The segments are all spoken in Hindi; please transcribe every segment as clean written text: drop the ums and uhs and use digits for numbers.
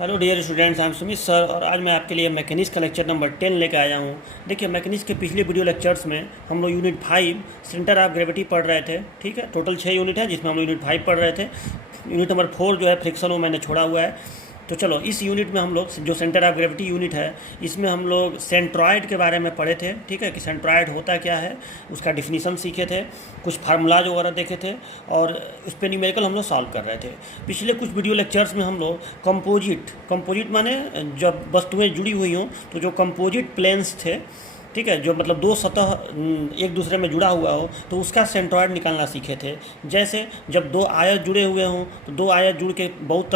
Hello dear students, I am Sumit sir और आज मैं आपके लिए मैकेनिक्स का लेक्चर नंबर 10 लेकर आया हूँ। देखिए, मैकेनिक्स के पिछले वीडियो लेक्चर्स में हम लोग यूनिट 5 सेंटर ऑफ ग्रेविटी पढ़ रहे थे। ठीक है, टोटल 6 यूनिट है जिसमें हम लोग यूनिट 5 पढ़ रहे थे। यूनिट नंबर 4 जो है फ्रिक्शन, वो मैंने छोड़ा हुआ है। तो चलो, इस यूनिट में हम लोग जो सेंटर ऑफ ग्रेविटी यूनिट है, इसमें हम लोग सेंट्रॉयड के बारे में पढ़े थे। ठीक है, कि सेंट्रॉयड होता क्या है, उसका डिफिनीसन सीखे थे, कुछ फार्मूलाज वगैरह देखे थे और उस पर न्यूमेरिकल हम लोग सॉल्व कर रहे थे। पिछले कुछ वीडियो लेक्चर्स में हम लोग कंपोजिट माने जब वस्तुएं जुड़ी हुई हों तो जो कंपोजिट प्लेन्स थे, ठीक है, जो मतलब दो सतह एक दूसरे में जुड़ा हुआ हो, तो उसका सेंट्रॉयड निकालना सीखे थे। जैसे जब दो आयत जुड़े हुए हों तो दो आयत जुड़ के बहुत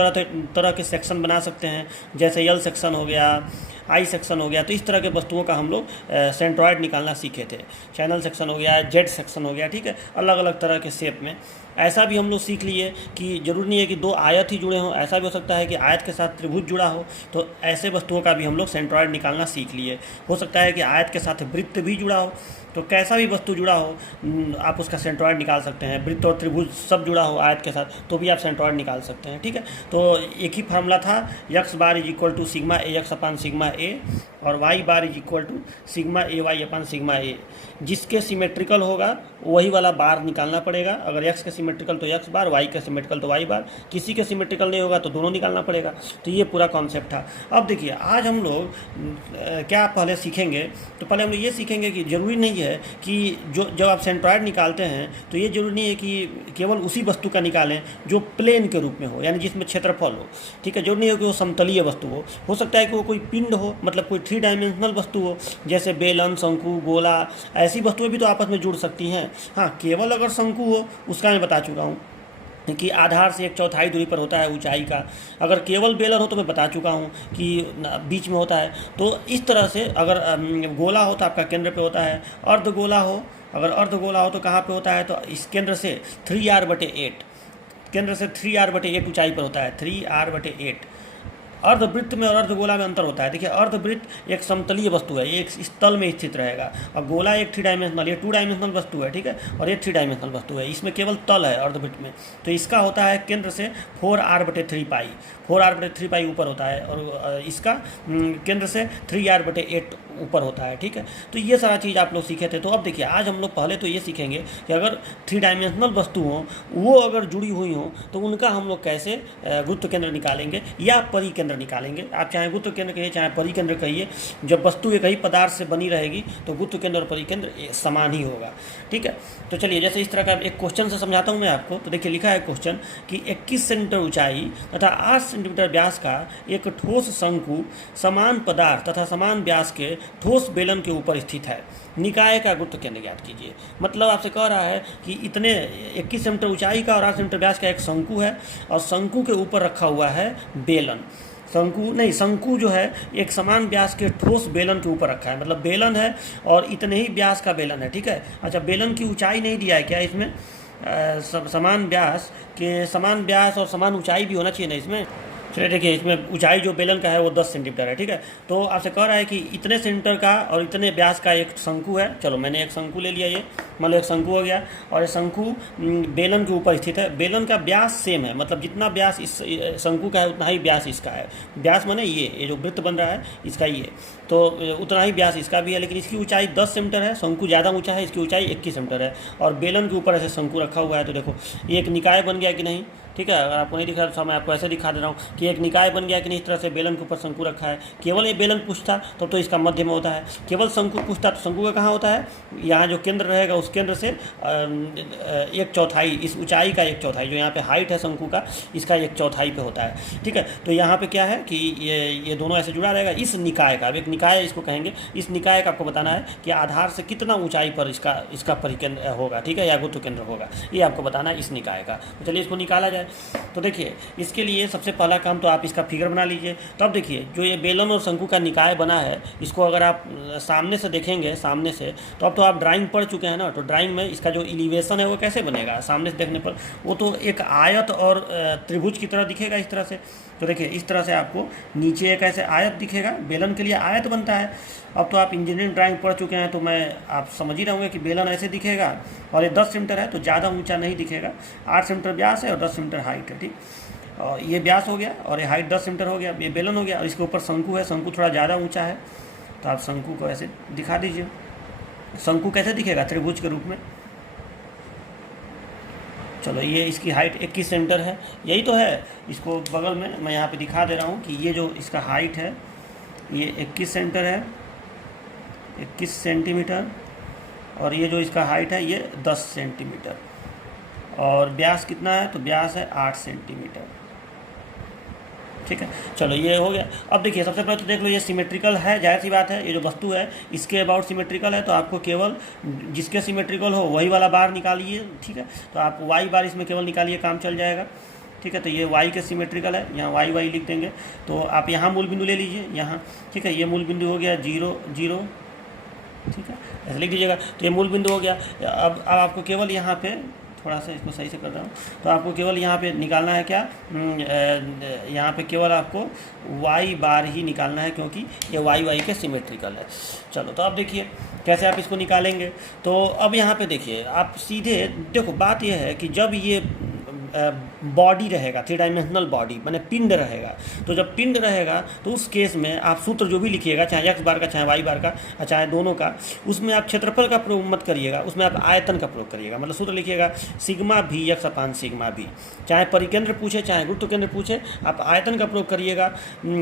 तरह के सेक्शन बना सकते हैं, जैसे एल सेक्शन हो गया, आई सेक्शन हो गया। तो इस तरह के वस्तुओं का हम लोग सेंट्रॉयड निकालना सीखे थे। चैनल सेक्शन हो गया, जेड सेक्शन हो गया, ठीक है, अलग अलग तरह के शेप में। ऐसा भी हम लोग सीख लिए कि जरूरी नहीं है कि दो आयत ही जुड़े हों, ऐसा भी हो सकता है कि आयत के साथ त्रिभुज जुड़ा हो। तो ऐसे वस्तुओं का भी हम लोग सेंट्रॉयड निकालना सीख लिए। हो सकता है कि आयत के साथ वृत्त भी जुड़ा हो, तो कैसा भी वस्तु जुड़ा हो आप उसका सेंट्रॉयड निकाल सकते हैं। वृत्त और त्रिभुज सब जुड़ा हो आयत के साथ तो भी आप सेंट्रॉयड निकाल सकते हैं। ठीक है, तो एक ही फार्मूला था, X bar is equal to sigma A X upon sigma A और Y bar is equal to sigma A Y upon sigma A. जिसके सिमेट्रिकल होगा वही वाला बार निकालना पड़ेगा। अगर एक्स के सिमेट्रिकल तो एक्स बार, वाई के सिमेट्रिकल तो वाई बार, किसी के सिमेट्रिकल नहीं होगा तो दोनों निकालना पड़ेगा। तो ये पूरा कॉन्सेप्ट था। अब देखिए, आज हम लोग क्या पहले सीखेंगे, तो पहले हम लोग ये सीखेंगे कि ज़रूरी नहीं है कि जब आप सेंट्रॉयड निकालते हैं तो ये जरूरी नहीं है कि केवल उसी वस्तु का निकालें जो प्लेन के रूप में हो, यानी जिसमें क्षेत्रफल हो। ठीक है, जरूरी नहीं हो कि वो समतलीय वस्तु हो सकता है कि वो कोई पिंड हो, मतलब कोई 3 डायमेंशनल वस्तु हो, जैसे बेलन, शंकु, गोला, ऐसी वस्तुएं भी तो आपस में जुड़ सकती हैं। हाँ, केवल अगर शंकु हो उसका मैं बता चुका हूँ कि आधार से 1/4 दूरी पर होता है ऊंचाई का। अगर केवल बेलर हो तो मैं बता चुका हूँ कि बीच में होता है। तो इस तरह से अगर गोला हो तो आपका केंद्र पे होता है। अर्धगोला हो, अगर अर्धगोला हो तो कहाँ पे होता है, तो इस केंद्र से 3r/8, केंद्र से 3r/8 ऊंचाई पर होता है, 3r/8। अर्धवृत्त में और अर्धगोला में अंतर होता है। देखिए, अर्धवृत्त एक समतलीय वस्तु है, ये एक इस तल में स्थित रहेगा, और गोला एक 3 डायमेंशनल, ये 2 डायमेंशनल वस्तु है। ठीक है, और ये 3 डायमेंशनल वस्तु है, इसमें केवल तल है अर्धवृत्त में। तो इसका होता है केंद्र से 4r/3 पाई, 4r/3 पाई ऊपर होता है, और इसका केंद्र से 3r/8 ऊपर होता है। ठीक है, तो ये सारा चीज़ आप लोग सीखे थे। तो अब देखिए, आज हम लोग पहले तो ये सीखेंगे कि अगर 3 डायमेंशनल वस्तु हो, वो अगर जुड़ी हुई हो, तो उनका हम लोग कैसे गुरुत्व केंद्र निकालेंगे या परिकेंद्र निकालेंगे। आप चाहे गुरुत्व केंद्र कहिए चाहे परिकेंद्र कहिए, जब वस्तु एक ही पदार्थ से बनी रहेगी तो गुरुत्व केंद्र और परिकेंद्र समान ही होगा। ठीक है, तो चलिए, जैसे इस तरह का एक क्वेश्चन से समझाता हूँ मैं आपको। तो देखिए, लिखा है क्वेश्चन कि 21 सेंटीमीटर ऊंचाई तथा 8 सेंटीमीटर व्यास का एक ठोस शंकु समान पदार्थ तथा समान व्यास के ठोस बेलन के ऊपर स्थित है, निकाय का गुरुत्व केंद्र ज्ञात कीजिए। मतलब आपसे कह रहा है कि इतने 21 सेंटीमीटर ऊंचाई का और 8 सेंटीमीटर व्यास का एक शंकु है, और शंकु के ऊपर रखा हुआ है बेलन। शंकु जो है एक समान व्यास के ठोस बेलन के ऊपर रखा है, मतलब बेलन है और इतने ही व्यास का बेलन है। ठीक है, अच्छा, बेलन की ऊंचाई नहीं दिया है क्या इसमें? समान व्यास और समान ऊंचाई भी होना चाहिए ना इसमें। चलिए, देखिए, इसमें ऊंचाई जो बेलन का है वो 10 सेंटीमीटर है। ठीक है, तो आपसे कह रहा है कि इतने सेंटीमीटर का और इतने व्यास का एक शंकु है। चलो, मैंने एक शंकु ले लिया, ये मतलब एक शंकु हो गया, और ये शंकु बेलन के ऊपर स्थित है। बेलन का व्यास सेम है, मतलब जितना व्यास इस शंकु का है उतना ही व्यास इसका है। व्यास माने ये जो वृत्त बन रहा है इसका ये, तो उतना ही व्यास इसका भी है, लेकिन इसकी ऊंचाई 10 सेंटीमीटर है। शंकु ज़्यादा ऊंचा है, इसकी ऊंचाई 21 सेंटीमीटर है, और बेलन के ऊपर ऐसे शंकु रखा हुआ है। तो देखो, ये एक निकाय बन गया कि नहीं। ठीक है, अगर आपको नहीं दिख रहा तो मैं आपको ऐसे दिखा दे रहा हूँ कि एक निकाय बन गया कि नहीं। इस तरह से बेलन के ऊपर शंकु रखा है। केवल ये बेलन पूछता तो इसका मध्य में होता है। केवल शंकु पूछता तो शंकु का कहाँ होता है, यहाँ जो केंद्र रहेगा उस केंद्र से 1/4, इस ऊंचाई का 1/4, जो यहाँ पे हाइट है शंकु का, इसका 1/4 पे होता है। ठीक है, तो यहाँ पे क्या है कि ये दोनों ऐसे जुड़ा रहेगा। इस निकाय का, अब एक निकाय इसको कहेंगे, इस निकाय का आपको बताना है कि आधार से कितना ऊंचाई पर इसका परिकेंद्र होगा। ठीक है, या गुरुत्व केंद्र होगा, ये आपको बताना है इस निकाय का। तो चलिए, इसको निकाला जाए। तो देखिए, इसके लिए सबसे पहला काम तो आप इसका फिगर बना लीजिए। तो अब देखिए, जो ये बेलन और शंकु का निकाय बना है, इसको अगर आप सामने से देखेंगे, सामने से, तो अब तो आप ड्राइंग पढ़ चुके हैं ना। तो ड्राइंग में इसका जो एलिवेशन है वो कैसे बनेगा सामने से देखने पर, वो तो एक आयत और त्रिभुज की तरह दिखेगा इस तरह से। तो देखिए, इस तरह से आपको नीचे एक ऐसे आयत दिखेगा, बेलन के लिए आयत बनता है। अब तो आप इंजीनियरिंग ड्राइंग पढ़ चुके हैं, तो मैं आप समझ ही रहे होंगे कि बेलन ऐसे दिखेगा, और ये 10 सेंटीमीटर है तो ज़्यादा ऊंचा नहीं दिखेगा। 8 सेंटीमीटर व्यास है और 10 सेंटीमीटर हाइट है। ठीक, और ये व्यास हो गया और ये हाइट 10 सेंटीमीटर हो गया, ये बेलन हो गया। और इसके ऊपर शंकु है, शंकु थोड़ा ज़्यादा ऊंचा है, तो आप शंकु को ऐसे दिखा दीजिए। शंकु कैसे दिखेगा? त्रिभुज के रूप में। चलो ये इसकी हाइट 21 सेंटीमीटर है, यही तो है। इसको बगल में मैं यहाँ पे दिखा दे रहा हूँ कि ये जो इसका हाइट है ये 21 सेंटीमीटर है, 21 सेंटीमीटर। और ये जो इसका हाइट है ये 10 सेंटीमीटर। और व्यास कितना है? तो व्यास है 8 सेंटीमीटर। ठीक है, चलो ये हो गया। अब देखिए सबसे पहले तो देख लो ये सिमेट्रिकल है, जाहिर सी बात है, ये जो वस्तु है इसके अबाउट सिमेट्रिकल है, तो आपको केवल जिसके सिमेट्रिकल हो वही वाला बार निकालिए। ठीक है, तो आप वाई बार इसमें केवल निकालिए, काम चल जाएगा। ठीक है, तो ये वाई के सिमेट्रिकल है, यहाँ वाई वाई लिख देंगे। तो आप यहाँ मूल बिंदु ले लीजिए यहाँ। ठीक है, ये मूल बिंदु हो गया 0 0। ठीक है, ऐसे लिख दीजिएगा। तो ये मूल बिंदु हो गया। अब आपको केवल यहाँ पे थोड़ा सा इसको सही से कर रहा हूँ, तो आपको केवल यहाँ पे निकालना है क्या? यहाँ पे केवल आपको वाई बार ही निकालना है, क्योंकि ये वाई वाई के सिमेट्रिकल है। चलो तो अब देखिए कैसे आप इसको निकालेंगे। तो अब यहाँ पे देखिए आप सीधे देखो, बात यह है कि जब ये बॉडी रहेगा, 3 डायमेंशनल बॉडी माने पिंड रहेगा, तो जब पिंड रहेगा तो उस केस में आप सूत्र जो भी लिखिएगा, चाहे एक्स बार का चाहे वाई बार का चाहे दोनों का, उसमें आप क्षेत्रफल का प्रयोग मत करिएगा, उसमें आप आयतन का प्रयोग करिएगा। मतलब सूत्र लिखिएगा सिग्मा भी एक्स अपान सिग्मा भी। चाहे परिकेंद्र पूछे चाहे गुरुत्व केंद्र पूछे, आप आयतन का प्रयोग करिएगा।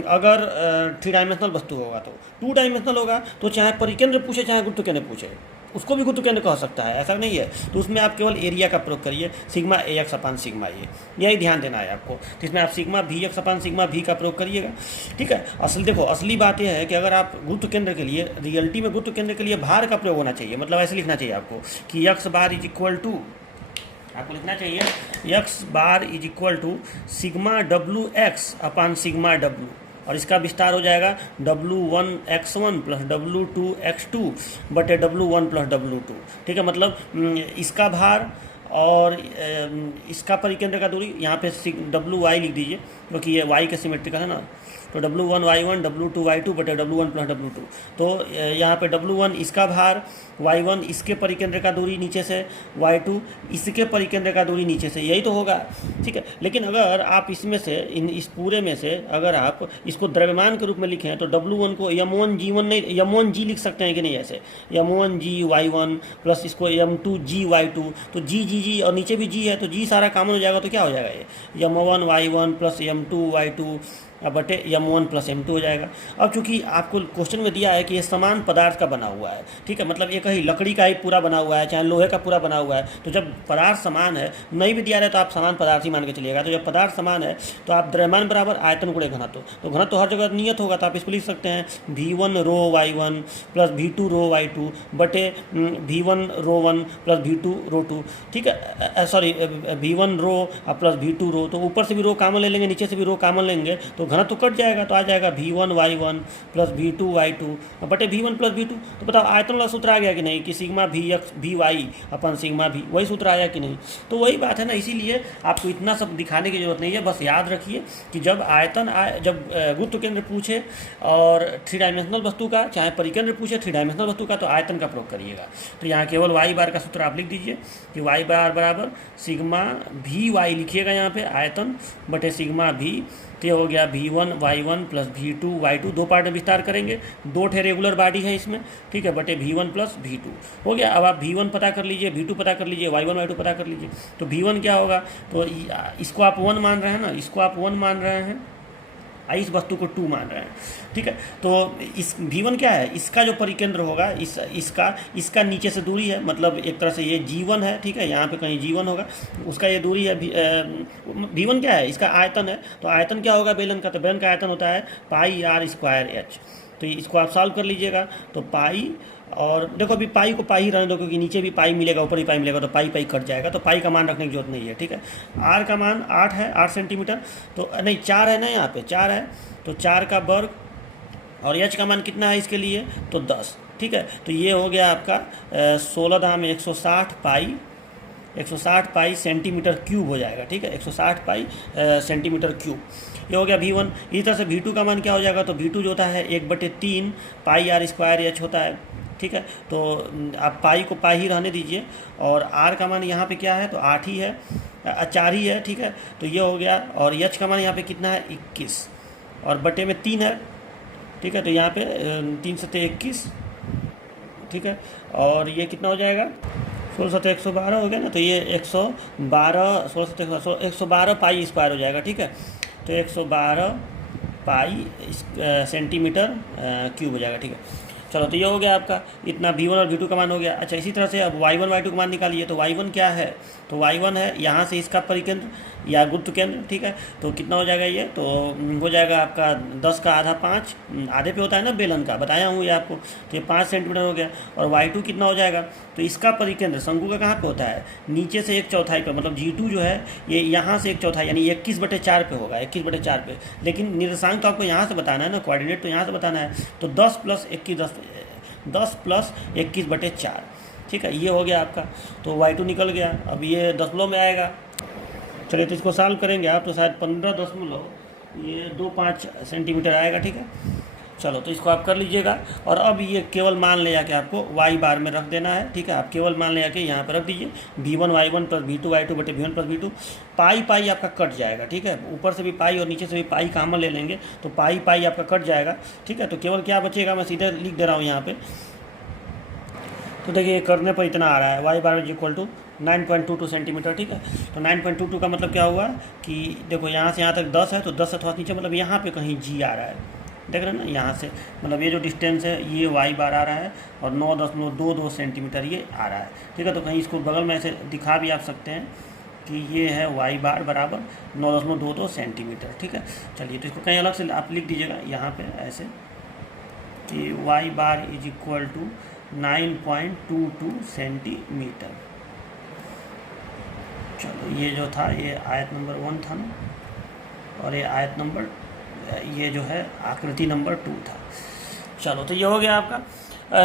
अगर 3 डायमेंशनल वस्तु होगा तो 2 डायमेंशनल होगा तो चाहे परिकेंद्र पूछे चाहे गुरुत्व केंद्र पूछे, उसको भी गुरुत्व केंद्र कह सकता है, ऐसा नहीं है। तो उसमें आप केवल एरिया का प्रयोग करिए, sigma A X upon sigma ए, यही ध्यान देना है आपको। तो इसमें आप सिग्मा भी एक्स अपान सिग्मा भी का प्रयोग करिएगा। ठीक है, देखो असली बात यह है कि अगर आप गुरुत्व केंद्र के लिए, रियलिटी में गुरुत्व केंद्र के लिए भार का प्रयोग होना चाहिए। मतलब ऐसे लिखना चाहिए आपको कि x bar is equal to, आपको लिखना चाहिए x bar is equal to sigma W X upon sigma W, और इसका विस्तार हो जाएगा W1x1 प्लस W2x2 बटे W1 प्लस W2। ठीक है, मतलब इसका भार और इसका परिकेंद्र का दूरी, यहाँ पे WY लिख दीजिए क्योंकि ये Y के सिमेट्रिकल है ना। तो W1y1 W2y2 बटे W1 प्लस W2। तो यहाँ पे W1 इसका भार, Y1 इसके परिकेंद्र का दूरी नीचे से, Y2 इसके परिकेंद्र का दूरी नीचे से, यही तो होगा। ठीक है, लेकिन अगर आप इसमें से इस पूरे में से अगर आप इसको द्रव्यमान के रूप में लिखें तो W1 को M1G1 नहीं, M1G लिख सकते हैं कि नहीं? ऐसे M1G_Y1 प्लस इसको M2G_Y2, तो G और नीचे भी G है तो G सारा कॉमन हो जाएगा, तो क्या हो जाएगा ये M1Y1 प्लस M2Y2 बटे M1 प्लस M2 हो जाएगा। अब चूंकि आपको क्वेश्चन में दिया है कि ये समान पदार्थ का बना हुआ है, ठीक है, मतलब एक ही लकड़ी का ही पूरा बना हुआ है चाहे लोहे का पूरा बना हुआ है, तो जब पदार्थ समान है, नहीं भी दिया रहे तो आप समान पदार्थ ही मान के चलिएगा। तो जब पदार्थ समान है तो आप द्रव्यमान बराबर आयतन गुणे घनत्व, तो घनत्व हर जगह नियत होगा, तो आप इसको लिख सकते हैं V1 रो Y1 प्लस V2 रो Y2 बटे V1 रो 1 प्लस V2 रो 2। ठीक है, सॉरी V1 रो प्लस V2 रो, तो ऊपर से भी रो कॉमन ले लेंगे, नीचे से भी रो कॉमन लेंगे, तो घनत्व कट जाएगा, तो आ जाएगा V1 Y1 plus V2 Y2 बटे V1 प्लस V2। तो बताओ आयतन वाला सूत्र आ गया कि नहीं, कि सिग्मा भी वाई अपन सिग्मा भी, वही सूत्र आया कि नहीं? तो वही बात है ना, इसीलिए आपको इतना सब दिखाने की जरूरत नहीं है। बस याद रखिए कि जब आयतन जब गुरुत्व केंद्र पूछे और 3 डायमेंशनल वस्तु का, चाहे परिकेंद्र पूछे 3 डायमेंशनल वस्तु का, तो आयतन का प्रयोग करिएगा। तो यहाँ केवल वाई बार का सूत्र आप लिख दीजिए कि वाई बार बराबर सिग्मा भी वाई लिखिएगा यहाँ पे आयतन बटे सिग्मा भी, तो हो गया V1 Y1 plus V2 Y2, 2 part में विस्तार करेंगे, 2 ठे रेगुलर बॉडी है इसमें, ठीक है, बटे V1 प्लस V2 हो गया। अब आप V1 पता कर लीजिए, V2 पता कर लीजिए, Y1 Y2 पता कर लीजिए। तो V1 क्या होगा, तो इसको आप 1 मान रहे हैं ना, इसको आप 1 मान रहे हैं, इस वस्तु को 2 मान रहे हैं, ठीक है। तो इस V1 क्या है, इसका जो परिकेंद्र होगा, इसका नीचे से दूरी है, मतलब एक तरह से ये G1 है, ठीक है, यहाँ पे कहीं G1 होगा, उसका ये दूरी है। V1 क्या है, इसका आयतन है, तो आयतन क्या होगा बेलन का, तो बेलन का आयतन होता है पाई आर स्क्वायर एच। तो इसको आप सॉल्व कर लीजिएगा, तो पाई, और देखो अभी पाई को पाई ही रहने दो क्योंकि नीचे भी पाई मिलेगा ऊपर भी पाई मिलेगा, तो पाई कट जाएगा, तो पाई का मान रखने की जरूरत नहीं है, ठीक है। आर का मान 8 है, 8 सेंटीमीटर, तो नहीं 4 है ना, यहाँ पे 4 है, तो 4 का वर्ग, और एच का मान कितना है इसके लिए, तो 10, ठीक है। तो ये हो गया आपका 16 दाम 160 पाई, 160 पाई सेंटीमीटर क्यूब हो जाएगा, ठीक है, 160 पाई सेंटीमीटर क्यूब, ये हो गया V1। इसी तरह से V2 का मान क्या हो जाएगा, तो V2 जो होता है 1/3 पाई आर स्क्वायर एच होता है, ठीक है। तो आप पाई को पाई ही रहने दीजिए, और आर का मान यहाँ पे क्या है, तो 8 ही है, 4 ही है, ठीक है। तो ये हो गया, और एच का मान यहाँ पे कितना है, 21, और बटे में 3 है, ठीक है। तो यहाँ पे 3 सत्ते 21, ठीक है। और ये कितना हो जाएगा, 16 सत्ते 112 हो गया ना, तो ये 112, 16 सत्ते 112 पाई स्क्वायर हो जाएगा, ठीक है। तो 112 पाई सेंटीमीटर क्यूब हो जाएगा, ठीक है। चलो, तो ये हो गया आपका इतना V1 और V2 का मान हो गया। अच्छा, इसी तरह से अब Y1 Y2 का मान निकालिए। तो Y1 क्या है, तो Y1 है यहाँ से इसका परिकेंद्र या गुप्त केंद्र, ठीक है। तो कितना हो जाएगा ये, तो हो जाएगा आपका 10 का आधा 5, आधे पे होता है ना बेलन का, बताया हूँ ये आपको। तो ये 5 सेंटीमीटर हो गया। और Y2 कितना हो जाएगा, तो इसका परिकेंद्र शंकु का कहाँ पे होता है, नीचे से 1/4 पे, मतलब G2 जो है ये यहाँ से 1/4 यानी 21/4 पे होगा, 21/4 पे। लेकिन निर्देशांक तो आपको यहाँ से बताना है ना, कोऑर्डिनेट तो यहाँ से बताना है। तो 10 + 21 10 + 21/4, ठीक है। ये हो गया आपका, तो Y2 निकल गया। अब ये दशमलव में आएगा। चलिए, तो इसको सॉल्व करेंगे आप, तो शायद 15.25 सेंटीमीटर आएगा, ठीक है। चलो, तो इसको आप कर लीजिएगा। और अब ये केवल मान ले जाके आपको वाई बार में रख देना है, ठीक है। आप केवल मान ले जाके यहाँ पर रख दीजिए, V1 Y1 + V2 Y2 बटे V1 + V2। पाई पाई आपका कट जाएगा, ठीक है। ऊपर से भी पाई और नीचे से भी पाई कॉमन ले लेंगे, तो पाई पाई आपका कट जाएगा, ठीक है। तो केवल क्या बचेगा, मैं सीधे लिख दे रहा हूँ यहाँ पे। तो देखिए, करने पर इतना आ रहा है, वाई बार = 9.22 सेंटीमीटर, ठीक है। तो 9.22 का मतलब क्या हुआ कि देखो यहाँ से यहाँ तक 10 है, तो 10 से थोड़ा नीचे, मतलब यहाँ पे कहीं G आ रहा है, देख रहे हैं ना, यहाँ से मतलब ये जो डिस्टेंस है ये वाई बार आ रहा है, और 9.22 सेंटीमीटर ये आ रहा है, ठीक है। तो कहीं इसको बगल में ऐसे दिखा भी आप सकते हैं कि ये है वाई बार बराबर 9.22 सेंटीमीटर, ठीक है। चलिए, तो इसको कहीं अलग से आप लिख दीजिएगा यहाँ पे ऐसे कि वाई बार = 9.22 सेंटीमीटर। चलो, ये जो था ये आयत नंबर 1 था ना, और ये आयत नंबर, ये जो है आकृति नंबर 2 था। चलो, तो ये हो गया आपका।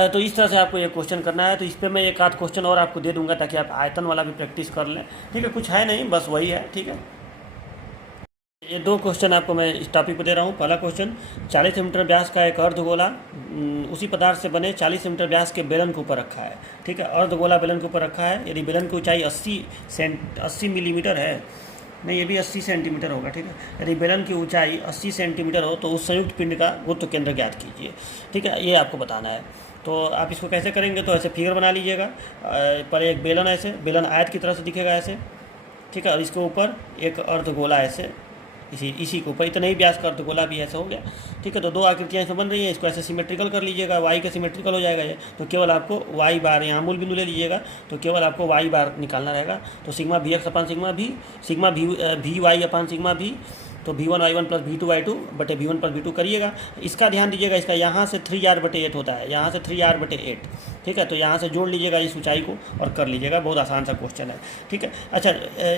तो इस तरह से आपको ये क्वेश्चन करना है। तो इस पर मैं एक आध क्वेश्चन और आपको दे दूंगा ताकि आप आयतन वाला भी प्रैक्टिस कर लें, ठीक है। कुछ है नहीं, बस वही है, ठीक है। ये 2 क्वेश्चन आपको मैं इस टॉपिक पर दे रहा हूँ। पहला क्वेश्चन, 40 सेंटीमीटर व्यास का एक अर्धगोला उसी पदार्थ से बने 40 सेंटीमीटर व्यास के बेलन के ऊपर रखा है, ठीक है। अर्धगोला बेलन के ऊपर रखा है। यदि बेलन की ऊंचाई 80 मिलीमीटर है, नहीं, ये भी 80 सेंटीमीटर होगा, ठीक है। यदि बेलन की ऊंचाई 80 सेंटीमीटर हो तो उस संयुक्त पिंड का गुरुत्व केंद्र ज्ञात कीजिए, ठीक है। ये आपको बताना है। तो आप इसको कैसे करेंगे, तो ऐसे फिगर बना लीजिएगा। पर एक बेलन, ऐसे बेलन आयत की तरह से दिखेगा ऐसे, ठीक है। और इसके ऊपर एक अर्धगोला ऐसे, इसी के ऊपर इतना ही व्यास का अर्धगोला भी ऐसा हो गया, ठीक है। तो 2 आकृतियाँ इसमें बन रही हैं। इसको ऐसे सिमेट्रिकल कर लीजिएगा, वाई का सिमेट्रिकल हो जाएगा ये। तो केवल आपको वाई बार, यहाँ मूल बिंदु ले लीजिएगा, तो केवल आपको वाई बार निकालना रहेगा। तो sigma Vx / sigma V, sigma Vy / sigma V, तो V1 Y1 + V2 Y2 बटे V1 + V2 करिएगा। इसका ध्यान दीजिएगा, इसका यहाँ से 3r/8 होता है, यहाँ से 3r/8, ठीक है। तो यहाँ से जोड़ लीजिएगा इस ऊंचाई को और कर लीजिएगा। बहुत आसान सा क्वेश्चन है, ठीक है। अच्छा,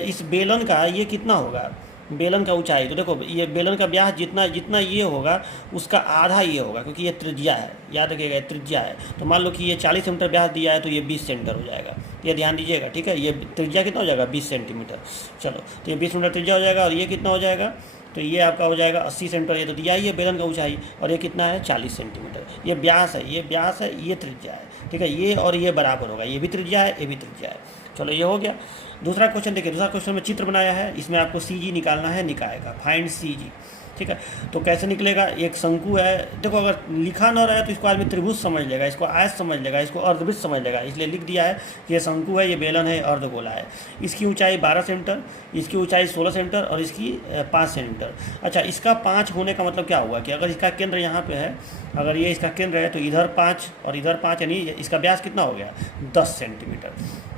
इस बेलन का ये कितना होगा, बेलन का ऊंचाई, तो देखो ये बेलन का व्यास जितना ये होगा उसका आधा ये होगा, क्योंकि ये त्रिज्या है, याद रखिएगा त्रिज्या है। तो मान लो कि ये 40 सेंटीमीटर व्यास दिया है, तो ये 20 सेंटीमीटर हो जाएगा, ये ध्यान दीजिएगा, ठीक है। ये त्रिज्या कितना हो जाएगा, 20 सेंटीमीटर। चलो, तो ये 20 सेंटीमीटर त्रिज्या हो जाएगा। और ये कितना हो जाएगा, तो ये आपका हो जाएगा 80 सेंटीमीटर, ये तो दिया ही है बेलन का ऊंचाई। और ये कितना है, 40 सेंटीमीटर। ये व्यास है, ये व्यास है, ये त्रिज्या है, ठीक है। ये और ये बराबर होगा, ये भी त्रिज्या है, ये भी त्रिज्या है। चलो, ये हो गया। दूसरा क्वेश्चन देखिए, दूसरा क्वेश्चन में चित्र बनाया है, इसमें आपको CG निकालना है निकाय का, फाइंड CG, ठीक है। तो कैसे निकलेगा, एक शंकु है, देखो अगर लिखा न रहे तो इसको आदमी त्रिभुज समझ लेगा, इसको आयत समझ लेगा, इसको अर्धवृत्त समझ लेगा, इसलिए लिख दिया है कि ये शंकु है, ये बेलन है, अर्धगोला है। इसकी ऊंचाई 12 सेंटीमीटर, इसकी ऊंचाई 16 सेंटीमीटर और इसकी 5 सेंटीमीटर। अच्छा, इसका 5 होने का मतलब क्या हुआ कि अगर इसका केंद्र यहाँ पे है, अगर ये इसका केंद्र है, तो इधर 5 और इधर 5, यानी इसका व्यास कितना हो गया, 10 सेंटीमीटर,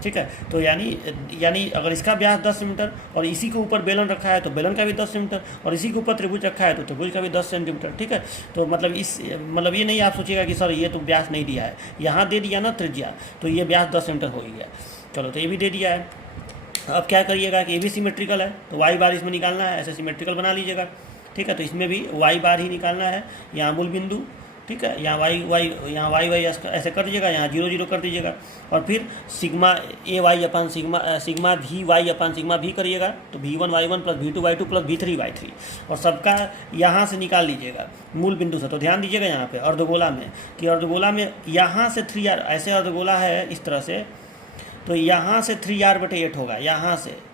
ठीक है। तो यानी अगर इसका व्यास 10 सेंटीमीटर और इसी के ऊपर बेलन रखा है तो बेलन का भी 10 सेंटीमीटर, और इसी के ऊपर त्रिभुज रखा है तो त्रिभुज का भी 10 सेंटीमीटर, ठीक है। तो मतलब ये नहीं आप सोचिएगा कि सर ये तो व्यास नहीं दिया है, यहाँ दे दिया ना त्रिज्या, तो ये व्यास 10 सेंटीमीटर हो गया। चलो, तो ये भी दे दिया है। अब क्या करिएगा कि ये भी सिमेट्रिकल है, तो वाई बार इसमें निकालना है, ऐसे सिमेट्रिकल बना लीजिएगा, ठीक है। तो इसमें भी वाई बार ही निकालना है। यहाँ मूल बिंदु, ठीक है। यहाँ वाई ऐसे कर दीजिएगा, यहाँ 0 0 कर दीजिएगा, और फिर sigma A Y upon sigma we Y upon sigma we करिएगा, तो V1 plus V2 plus V3 और सबका यहाँ से निकाल लीजिएगा मूल बिंदु से। तो ध्यान दीजिएगा यहाँ पे अर्धगोला में कि अर्धगोला में यहाँ से 3R, ऐसे अर्धगोला है इस तरह से, तो यहाँ से 3R/8 होगा, यहाँ से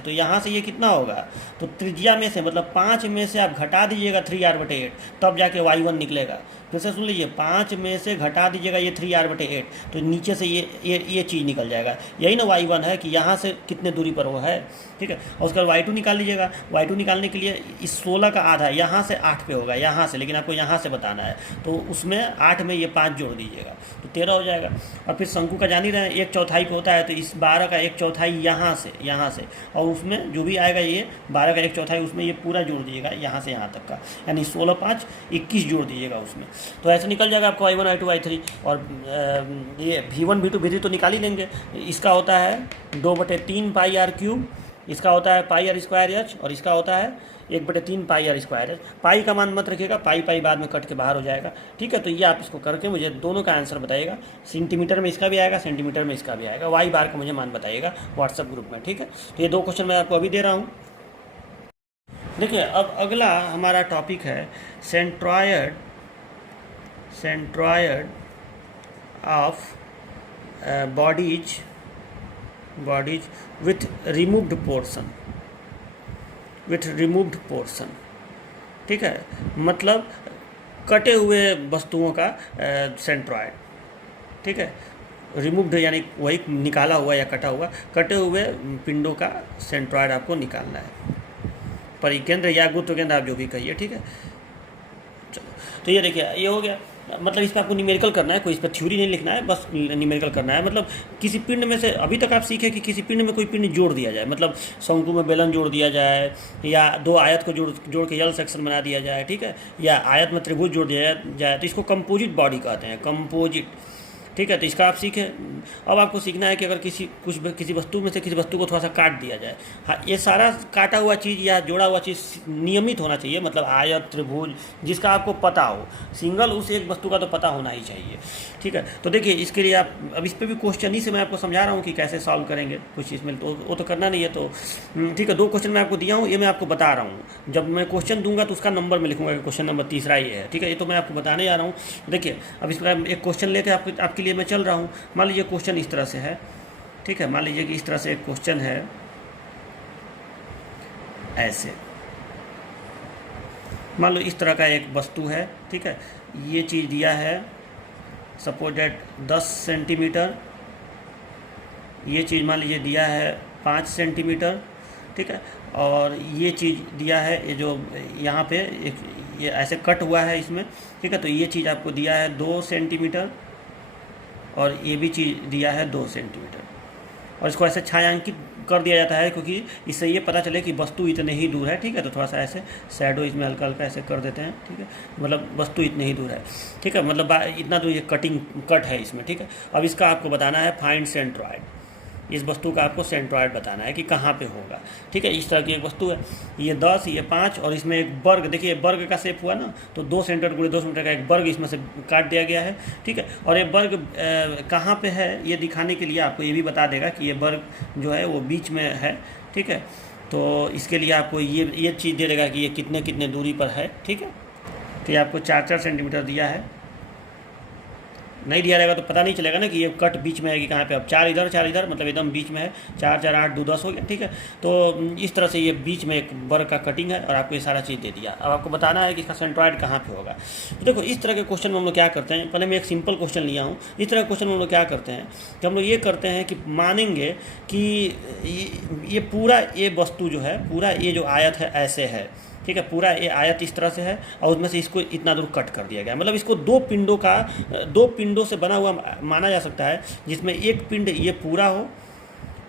तो यहाँ से ये कितना होगा, तो त्रिज्या में से मतलब 5 में से आप घटा दीजिएगा 3R/8, तब जाके y1 निकलेगा। फिर से सुन लीजिए, 5 में से घटा दीजिएगा ये 3R/8, तो नीचे से ये चीज़ निकल जाएगा। यही ना y1 है कि यहाँ से कितने दूरी पर वो है, ठीक है। और उसके बाद y2 निकाल लीजिएगा। y2 निकालने के लिए इस 16 का आधा यहाँ से 8 पे होगा, यहाँ से, लेकिन आपको यहाँ से बताना है, तो उसमें 8 में ये 5 जोड़ दीजिएगा तो 13 हो जाएगा। और फिर शंकु का जान ही रहे हैं 1/4 पे होता है, तो इस 12 का 1/4 यहाँ से और उसमें जो भी आएगा ये 12 का 1/4 उसमें ये पूरा जोड़ दीजिएगा यहाँ से यहाँ तक का, यानी 16 5 21 जोड़ दीजिएगा उसमें, तो ऐसे निकल जाएगा आपको I1 I2 I3। और ये V1 V2 V3 तो निकाल ही लेंगे। इसका होता है 2/3 πr³, इसका होता है πr²h, और इसका होता है 1/3 πr²h। पाई का मान मत रखिएगा, पाई बाद में कट के बाहर हो जाएगा, ठीक है। तो ये आप इसको करके मुझे दोनों का आंसर बताइएगा, सेंटीमीटर में इसका भी आएगा, सेंटीमीटर में इसका भी आएगा, वाई बार का मुझे मान बताइएगा व्हाट्सएप ग्रुप में, ठीक है। तो ये 2 क्वेश्चन मैं आपको अभी दे रहा हूँ। देखिए अब अगला हमारा टॉपिक है centroid of bodies with removed portion, ठीक है, मतलब कटे हुए वस्तुओं का सेंट्रॉयड, ठीक है। रिमूव्ड यानी वही निकाला हुआ या कटा हुआ, कटे हुए पिंडों का सेंट्रॉयड आपको निकालना है, परिकेंद्र या गुरुत्व केंद्र आप जो भी कहिए, ठीक है। चलो तो ये देखिए ये हो गया, मतलब इस पर आपको न्यूमेरिकल करना है, कोई इस पर थ्योरी नहीं लिखना है, बस न्यूमेरिकल करना है। मतलब किसी पिंड में से अभी तक आप सीखे कि किसी पिंड में कोई पिंड जोड़ दिया जाए, मतलब शंकु में बेलन जोड़ दिया जाए, या 2 आयत को जोड़ के यल सेक्शन बना दिया जाए, ठीक है, या आयत में त्रिभुज जोड़ दिया जाए, तो इसको कंपोजिट बॉडी कहते हैं, कंपोजिट, ठीक है। तो इसका आप सीखें। अब आपको सीखना है कि अगर किसी वस्तु में से किसी वस्तु को थोड़ा सा काट दिया जाए, हाँ, ये सारा काटा हुआ चीज़ या जोड़ा हुआ चीज़ नियमित होना चाहिए, मतलब आयत त्रिभुज जिसका आपको पता हो, सिंगल उस एक वस्तु का तो पता होना ही चाहिए, ठीक है। तो देखिए इसके लिए आप अब इस पर भी क्वेश्चन ही से मैं आपको समझा रहा हूँ कि कैसे सॉल्व करेंगे, कुछ इसमें तो वो तो करना नहीं है, तो ठीक है। 2 क्वेश्चन मैं आपको दिया हूँ, ये मैं आपको बता रहा हूँ, जब मैं क्वेश्चन दूंगा तो उसका नंबर मैं लिखूंगा कि क्वेश्चन नंबर 3 ये है, ठीक है। ये तो मैं आपको बताने जा रहा हूँ। देखिए अब इसमें एक क्वेश्चन लेकर आपके लिए मैं चल रहा हूँ। मान लीजिए क्वेश्चन इस तरह से है, ठीक है, मान लीजिए कि इस तरह से एक क्वेश्चन है ऐसे, मान लो इस तरह का एक वस्तु है, ठीक है, ये चीज़ दिया है सपोज डेट 10 सेंटीमीटर, ये चीज़ मान लीजिए दिया है 5 सेंटीमीटर, ठीक है, और ये चीज़ दिया है ये जो यहाँ पे एक ये ऐसे कट हुआ है इसमें, ठीक है। तो ये चीज़ आपको दिया है 2 सेंटीमीटर और ये भी चीज़ दिया है 2 सेंटीमीटर, और इसको ऐसे छायांकित कर दिया जाता है क्योंकि इससे ये पता चले कि वस्तु इतने ही दूर है, ठीक है। तो थोड़ा सा ऐसे शैडो इसमें हल्का हल्का ऐसे कर देते हैं, ठीक है, मतलब वस्तु इतने ही दूर है, ठीक है, मतलब इतना दूर ये कट है इसमें, ठीक है। अब इसका आपको बताना है फाइंड सेंट्रॉयड, इस वस्तु का आपको सेंट्रॉयड बताना है कि कहाँ पे होगा, ठीक है। इस तरह की एक वस्तु है, ये 10 ये 5 और इसमें एक वर्ग, देखिए वर्ग का शेप हुआ ना, तो 2 सेंटीमीटर गुणे 2 सेंटीमीटर का एक वर्ग इसमें से काट दिया गया है, ठीक है। और ये वर्ग कहाँ पे है ये दिखाने के लिए आपको ये भी बता देगा कि ये वर्ग जो है वो बीच में है, ठीक है। तो इसके लिए आपको ये चीज़ दे देगा कि ये कितने कितने दूरी पर है, ठीक है। तो ये आपको 4 सेंटीमीटर दिया है, नहीं दिया रहेगा तो पता नहीं चलेगा ना कि ये कट बीच में है कि कहाँ पे। अब 4 इधर मतलब एकदम बीच में है, 4 4 8 2 10 हो गया, ठीक है। तो इस तरह से ये बीच में एक वर्ग का कटिंग है और आपको ये सारा चीज़ दे दिया। अब आपको बताना है कि इसका सेंट्रॉयड कहाँ पे होगा। तो देखो इस तरह के क्वेश्चन में हम लोग क्या करते हैं, पहले मैं एक सिंपल क्वेश्चन लिया हूँ। इस तरह के क्वेश्चन में हम लोग क्या करते हैं कि हम लोग ये करते हैं कि मानेंगे कि ये पूरा ये वस्तु जो है, पूरा ये जो आयत है ऐसे है, ठीक है, पूरा ये आयत इस तरह से है और उसमें से इसको इतना दूर कट कर दिया गया, मतलब इसको 2 पिंडों से बना हुआ माना जा सकता है, जिसमें एक पिंड ये पूरा हो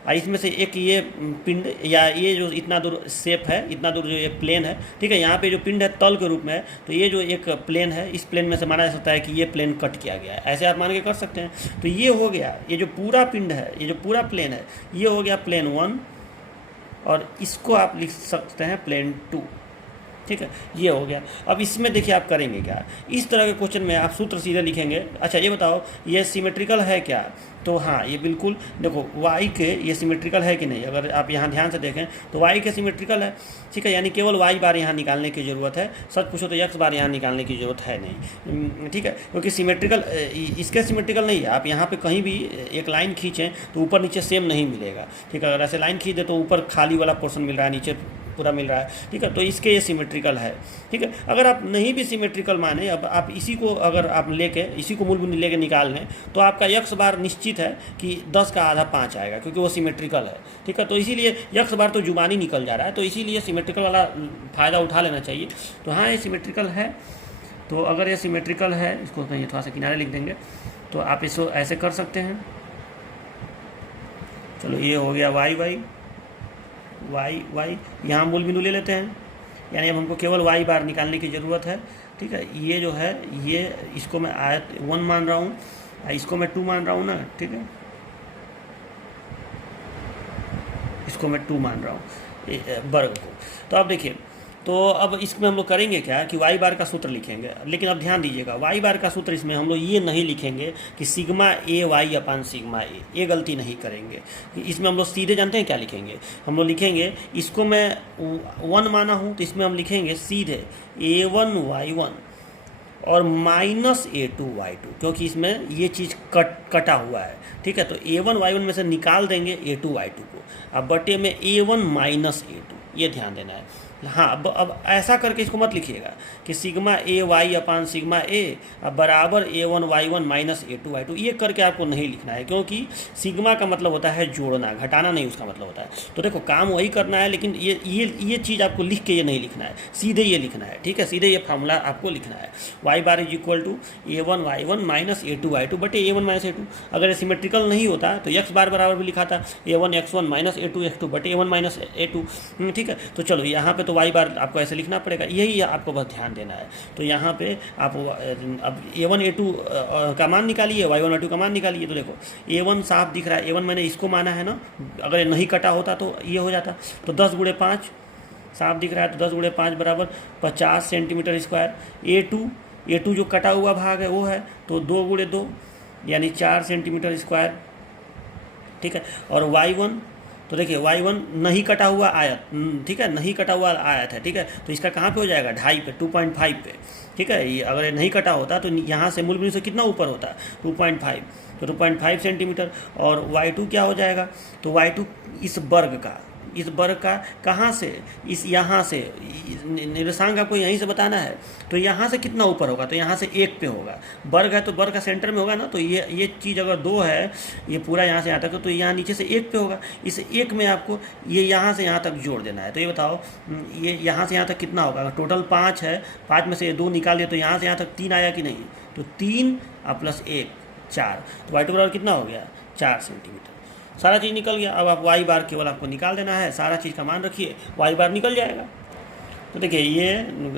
और इसमें से एक ये पिंड या ये जो इतना दूर शेप है, इतना दूर जो ये प्लेन है, ठीक है, यहाँ पे जो पिंड है तल के रूप में है, तो ये जो एक प्लेन है इस प्लेन में से माना जा सकता है कि ये प्लेन कट किया गया है, ऐसे आप मान के कर सकते हैं। तो ये हो गया, ये जो पूरा पिंड है, ये जो पूरा प्लेन है, ये हो गया प्लेन 1 और इसको आप लिख सकते हैं प्लेन 2, ठीक है, ये हो गया। अब इसमें देखिए आप करेंगे क्या, इस तरह के क्वेश्चन में आप सूत्र सीधे लिखेंगे। अच्छा ये बताओ ये सिमेट्रिकल है क्या, तो हाँ ये बिल्कुल देखो y के ये सिमेट्रिकल है कि नहीं, अगर आप यहाँ ध्यान से देखें तो y के सिमेट्रिकल है, ठीक है, यानी केवल y बार यहाँ निकालने की ज़रूरत है, सच पूछो तो x बार यहाँ निकालने की ज़रूरत है नहीं, ठीक है, क्योंकि सिमेट्रिकल इसके सिमेट्रिकल नहीं है। आप यहाँ पे कहीं भी एक लाइन खींचें तो ऊपर नीचे सेम नहीं मिलेगा, ठीक है, अगर ऐसे लाइन खींच दे तो ऊपर खाली वाला पोर्शन मिल रहा है, नीचे पूरा मिल रहा है, ठीक है, तो इसके ये सिमेट्रिकल है, ठीक है। अगर आप नहीं भी सिमेट्रिकल माने, अब आप इसी को अगर आप लेके इसी को मूल बिंदु लेके निकाल लें तो आपका यक्स बार निश्चित है कि 10 का आधा 5 आएगा, क्योंकि वो सिमेट्रिकल है, ठीक है। तो इसीलिए यक्स बार तो जुबानी निकल जा रहा है, तो इसीलिए सिमेट्रिकल वाला फ़ायदा उठा लेना चाहिए। तो हाँ ये सिमेट्रिकल है, तो अगर ये सिमेट्रिकल है, इसको कहीं थोड़ा सा किनारे लिख देंगे, तो आप इसको ऐसे कर सकते हैं। चलो ये हो गया वाई वाई वाई वाई, यहाँ मूल बिंदु ले लेते हैं, यानी अब हमको केवल वाई बार निकालने की ज़रूरत है, ठीक है। ये जो है ये इसको मैं आयत 1 मान रहा हूँ, इसको मैं 2 मान रहा हूँ ना, ठीक है, इसको मैं 2 मान रहा हूँ वर्ग को। तो अब देखिए, तो अब इसमें हम लोग करेंगे क्या कि वाई बार का सूत्र लिखेंगे, लेकिन अब ध्यान दीजिएगा वाई बार का सूत्र इसमें हम लोग ये नहीं लिखेंगे कि sigma A Y upon sigma ए, ये गलती नहीं करेंगे। इसमें हम लोग सीधे जानते हैं क्या लिखेंगे, हम लोग लिखेंगे, इसको मैं 1 माना हूँ तो इसमें हम लिखेंगे सीधे A1 Y1 और -A2 Y2, क्योंकि इसमें ये चीज़ कटा हुआ है, ठीक है। तो A1 Y1 में से निकाल देंगे A2 Y2 को, अब बटे में A1 -A2, ये ध्यान देना है। हाँ अब ऐसा करके इसको मत लिखिएगा कि sigma A Y upon sigma ए बराबर A1 Y1 -A2 Y2, ये करके आपको नहीं लिखना है, क्योंकि सिग्मा का मतलब होता है जोड़ना, घटाना नहीं उसका मतलब होता है। तो देखो काम वही करना है, लेकिन ये चीज़ आपको लिख के ये नहीं लिखना है, सीधे ये लिखना है, ठीक है, सीधे ये फार्मूला आपको लिखना है, y bar is equal to A1 Y1 -A2 Y2 बटे A1 -A2। अगर ये सिमेट्रिकल नहीं होता तो x बार बराबर भी लिखा था A1 X1 -A2 X2 बटे A1 -A2, ठीक है। तो चलो यहाँ पे तो वाई बार आपको ऐसे लिखना पड़ेगा, यही आपको बस ध्यान देना है। तो यहाँ पे आप अब A1 A2 का मान निकालिए, Y1 Y2 का मान निकालिए। तो देखो A1 साफ दिख रहा है, A1 मैंने इसको माना है ना, अगर ये नहीं कटा होता तो ये हो जाता, तो 10 × 5 साफ दिख रहा है, तो 10 × 5 बराबर 50 सेंटीमीटर स्क्वायर। A2 जो कटा हुआ भाग है वो है, तो 2 × 2 यानी 4 सेंटीमीटर स्क्वायर, ठीक है। और Y1 तो देखिए Y1 नहीं कटा हुआ आयत, ठीक है, नहीं कटा हुआ आयत है, ठीक है, तो इसका कहाँ पे हो जाएगा 2.5 पे, 2.5 पे, ठीक है। ये अगर नहीं कटा होता तो यहाँ से मूल बिंदु से कितना ऊपर होता, 2.5, तो 2.5 सेंटीमीटर। और Y2 क्या हो जाएगा, तो Y2 इस वर्ग का कहाँ से, इस यहाँ से निर्देशांक आपको यहीं से बताना है, तो यहाँ से कितना ऊपर होगा, तो यहाँ से 1 पे होगा, वर्ग है तो वर्ग का सेंटर में होगा ना, तो ये चीज़ अगर 2 है, ये पूरा यहाँ से यहाँ तक, तो यहाँ नीचे से 1 पे होगा, इस 1 में आपको ये यहाँ से यहाँ तक जोड़ देना है। तो ये बताओ ये यहाँ से यहाँ तक कितना होगा, टोटल 5 है, 5 में से 2 निकाल दिए तो यहाँ से यहाँ तक 3 आया कि नहीं, तो 3 + 1 4, तो Y2 बराबर कितना हो गया 4 सेंटीमीटर। सारा चीज़ निकल गया। अब आप वाई बार केवल आपको निकाल देना है, सारा चीज़ का मान रखिए, वाई बार निकल जाएगा। तो देखिए ये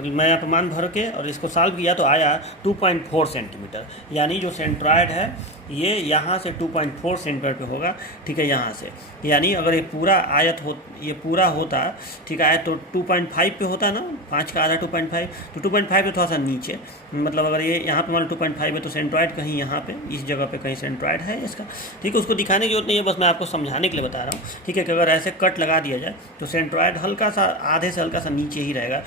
मैं यहाँ पर मान भर के और इसको सॉल्व किया तो आया 2.4 सेंटीमीटर, यानी जो सेंट्रॉयड है ये यहाँ से 2.4 सेंटीमीटर पे होगा, ठीक है, यहाँ से, यानी अगर ये पूरा आयत हो, ये पूरा होता, ठीक है, आयत तो 2.5 पे होता ना, 5 का आधा 2.5, तो 2.5 पे थोड़ा सा नीचे, मतलब अगर ये यहाँ पे मान 2.5 है तो सेंट्रॉयड कहीं यहाँ पे इस जगह पे कहीं सेंट्रॉयड है इसका, ठीक है। उसको दिखाने की जरूरत नहीं है, बस मैं आपको समझाने के लिए बता रहा हूँ, ठीक है, कि अगर ऐसे कट लगा दिया जाए तो सेंट्रॉयड हल्का सा आधे से हल्का सा नीचे ही रहेगा,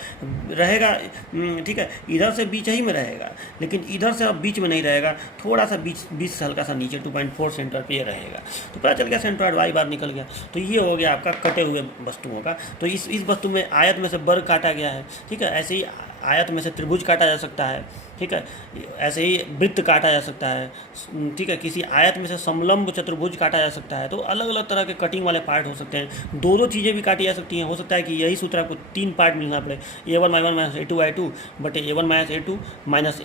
ठीक है, इधर से बीच ही में रहेगा, लेकिन इधर से अब बीच में नहीं रहेगा, थोड़ा सा बीच से हल्का सा नीचे 2.4 सेंटर पे ये रहेगा। तो पता चल गया सेंट्रॉयड वाई बार निकल गया। तो ये हो गया आपका कटे हुए वस्तुओं का। तो इस वस्तु में आयत में से वर्ग काटा गया है, ठीक है, ऐसे ही आयत में से त्रिभुज काटा जा सकता है, ठीक है, ऐसे ही वृत्त काटा जा सकता है, ठीक है, किसी आयत में से समलंब चतुर्भुज काटा जा सकता है। तो अलग अलग तरह के कटिंग वाले पार्ट हो सकते हैं, दो चीज़ें भी काटी जा सकती हैं। हो सकता है कि यही सूत्र आपको 3 पार्ट मिलना पड़े, A1 Y1 - A2 Y2 बटे A1 - A2 minus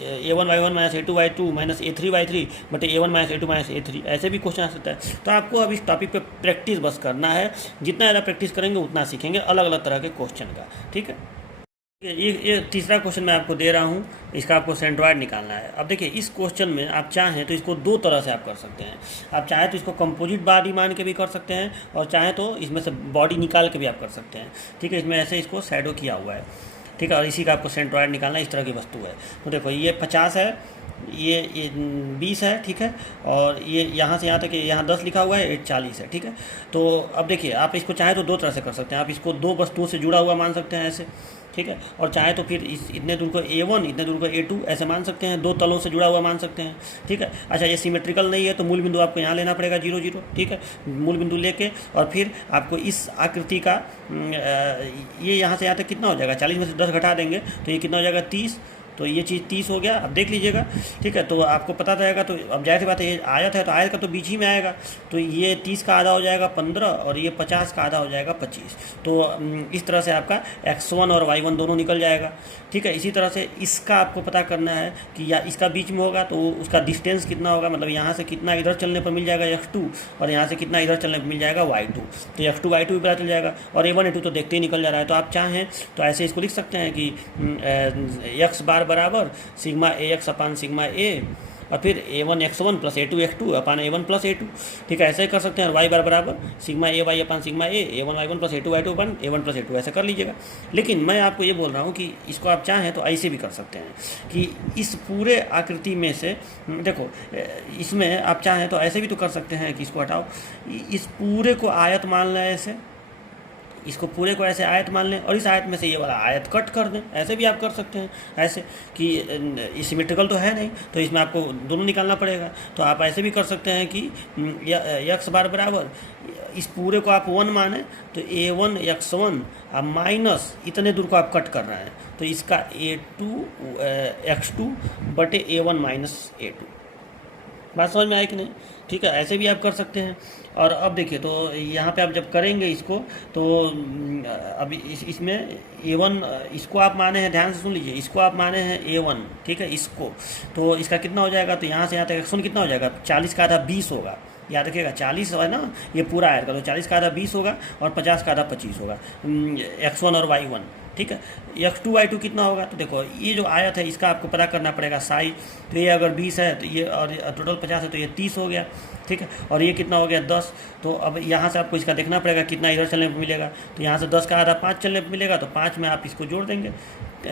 A1 Y1 - A2 Y2 minus A3 Y3 बटे A1 - A2 - A3, ऐसे भी क्वेश्चन आ सकता है। तो आपको अब इस टॉपिक पे प्रैक्टिस बस करना है, जितना ज़्यादा प्रैक्टिस करेंगे उतना सीखेंगे अलग अलग तरह के क्वेश्चन का, ठीक है। ये तीसरा क्वेश्चन मैं आपको दे रहा हूँ, इसका आपको सेंट्रॉयड निकालना है। अब देखिए इस क्वेश्चन में आप चाहें तो इसको 2 तरह से आप कर सकते हैं। आप चाहें तो इसको कंपोजिट बॉडी मान के भी कर सकते हैं, और चाहें तो इसमें से बॉडी निकाल के भी आप कर सकते हैं, ठीक है। इसमें ऐसे इसको शैडो किया हुआ है। ठीक है, और इसी का आपको सेंट्रॉयड निकालना है, इस तरह की वस्तु है। तो देखो ये 50 है, ये 20 है, ठीक है, और ये यहाँ से यहाँ तक यहाँ 10 लिखा हुआ है, ये 40 है, ठीक है। तो अब देखिए आप इसको चाहें तो दो तरह से कर सकते हैं, आप इसको दो वस्तुओं से जुड़ा हुआ मान सकते हैं ऐसे, ठीक है, और चाहे तो फिर इतने दूर को A1 इतने दूर को A2 ऐसे मान सकते हैं, दो तलों से जुड़ा हुआ मान सकते हैं, ठीक है। अच्छा ये सिमेट्रिकल नहीं है तो मूल बिंदु आपको यहाँ लेना पड़ेगा 0 0, ठीक है, मूल बिंदु लेके और फिर आपको इस आकृति का ये यहाँ से यहाँ तक कितना हो जाएगा, 40 में से 10 घटा देंगे तो ये कितना हो जाएगा 30, तो ये चीज़ 30 हो गया। अब देख लीजिएगा, ठीक है, तो आपको पता रहेगा। तो अब जाहिर सी बात है ये आयत है तो आयत का तो बीच ही में आएगा, तो ये 30 का आधा हो जाएगा 15 और ये 50 का आधा हो जाएगा 25। तो इस तरह से आपका x1 और y1 दोनों निकल जाएगा, ठीक है। इसी तरह से इसका आपको पता करना है कि या इसका बीच में होगा तो उसका डिस्टेंस कितना होगा, मतलब यहाँ से कितना इधर चलने पर मिल जाएगा x2 और यहाँ से कितना इधर चलने पर मिल जाएगा y2, तो x2 y2 भी पता चल जाएगा। और a1 a2 तो देखते ही निकल जा रहा है। तो आप चाहें तो ऐसे इसको लिख सकते हैं कि x बार बराबर sigma AX upon sigma A और फिर A1 x1 plus A2 x2 अपान A1 प्लस A2, ठीक है, ऐसे ही कर सकते हैं। और y बार बराबर sigma AY upon sigma A A1 y1 plus A2 y2 upon A1 plus A2, ऐसे कर लीजिएगा। लेकिन मैं आपको ये बोल रहा हूँ कि इसको आप चाहें तो ऐसे भी कर सकते हैं कि इस पूरे आकृति में से देखो, इसमें आप चाहें तो ऐसे भी तो कर सकते हैं कि इसको हटाओ, इस पूरे को आयत मान लें, ऐसे इसको पूरे को ऐसे आयत मान लें और इस आयत में से ये वाला आयत कट कर दें, ऐसे भी आप कर सकते हैं। ऐसे कि सिमेट्रिकल तो है नहीं तो इसमें आपको दोनों निकालना पड़ेगा, तो आप ऐसे भी कर सकते हैं कि x बार बराबर इस पूरे को आप 1 माने तो A1 x1 अब माइनस इतने दूर को आप कट कर रहे हैं तो इसका A2 x2 बटे A1 माइनस A2। बात समझ में आई कि नहीं, ठीक है, ऐसे भी आप कर सकते हैं। और अब देखिए तो यहाँ पे आप जब करेंगे इसको तो अभी इसमें A1 इसको आप माने हैं, ध्यान से सुन लीजिए, इसको आप माने हैं A1, ठीक है, इसको तो इसका कितना हो जाएगा, तो यहाँ से यहाँ तक x1 कितना हो जाएगा, 40 का आधा 20 होगा, याद रखिएगा 40 है ना ये पूरा आएगा, तो 40 का आधा 20 होगा और 50 का आधा 25 होगा, x1 और y1, ठीक है। x2 y2 कितना होगा, तो देखो ये जो आयत है इसका आपको पता करना पड़ेगा साइज, तो ये अगर 20 है तो ये और टोटल 50 है तो ये 30 हो गया, ठीक है, और ये कितना हो गया 10। तो अब यहाँ से आपको इसका देखना पड़ेगा कितना इधर चलने पर मिलेगा, तो यहाँ से 10 का आधा 5 चलने पर मिलेगा, तो 5 में आप इसको जोड़ देंगे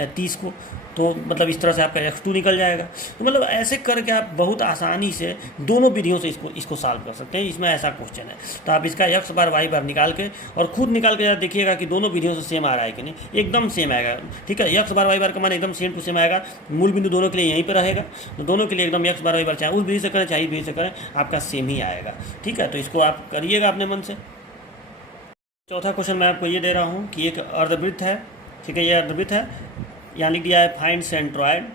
30 को, तो मतलब इस तरह से आपका x2 निकल जाएगा। तो मतलब ऐसे करके आप बहुत आसानी से दोनों विधियों से इसको सॉल्व कर सकते हैं। इसमें ऐसा क्वेश्चन है तो आप इसका x बार y बार निकाल के और खुद निकाल के देखिएगा कि दोनों विधियों से सेम आ रहा है कि नहीं, एकदम सेम आएगा, ठीक है। x बार y बार का मान एकदम सेम टू सेम आएगा, मूल बिंदु दोनों के लिए यहीं पर रहेगा, तो दोनों के लिए एकदम x बार y बार चाहे उस विधि से करें चाहे इस विधि से करें आपका सेम ही आएगा, ठीक है। तो इसको आप करिएगा अपने मन से। चौथा क्वेश्चन मैं आपको ये दे रहा हूँ कि एक अर्धवृत्त है, ठीक है, ये अर्धवृत्त है, यहाँ लिख दिया है फाइंड सेंट्रॉयड,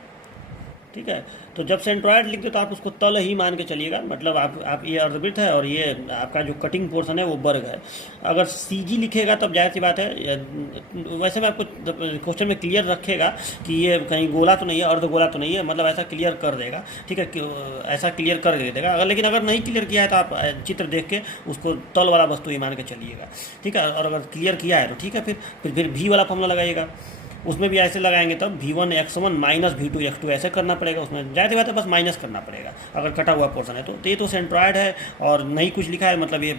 ठीक है। तो जब सेंट्रॉयड लिख दे तो आप उसको तल ही मान के चलिएगा, मतलब आप ये अर्धवृत्त है और ये आपका जो कटिंग पोर्शन है वो वर्ग है। अगर CG लिखेगा तब जाहिर सी बात है, वैसे में आपको क्वेश्चन में क्लियर रखेगा कि ये कहीं गोला तो नहीं है, अर्धगोला तो नहीं है, मतलब ऐसा क्लियर कर देगा, ठीक है, ऐसा क्लियर कर देगा। लेकिन अगर नहीं क्लियर किया है तो आप चित्र देख के उसको तल वाला वस्तु ही मान के चलिएगा, ठीक है। और अगर क्लियर किया है तो ठीक है, फिर V वाला फॉर्मूला लगाइएगा, उसमें भी ऐसे लगाएंगे तब V1 x1 minus V2 x2 ऐसे करना पड़ेगा, उसमें जाहिर बात है बस माइनस करना पड़ेगा अगर कटा हुआ पोर्शन है तो ये तो सेंट्रॉयड है और नहीं कुछ लिखा है, मतलब ये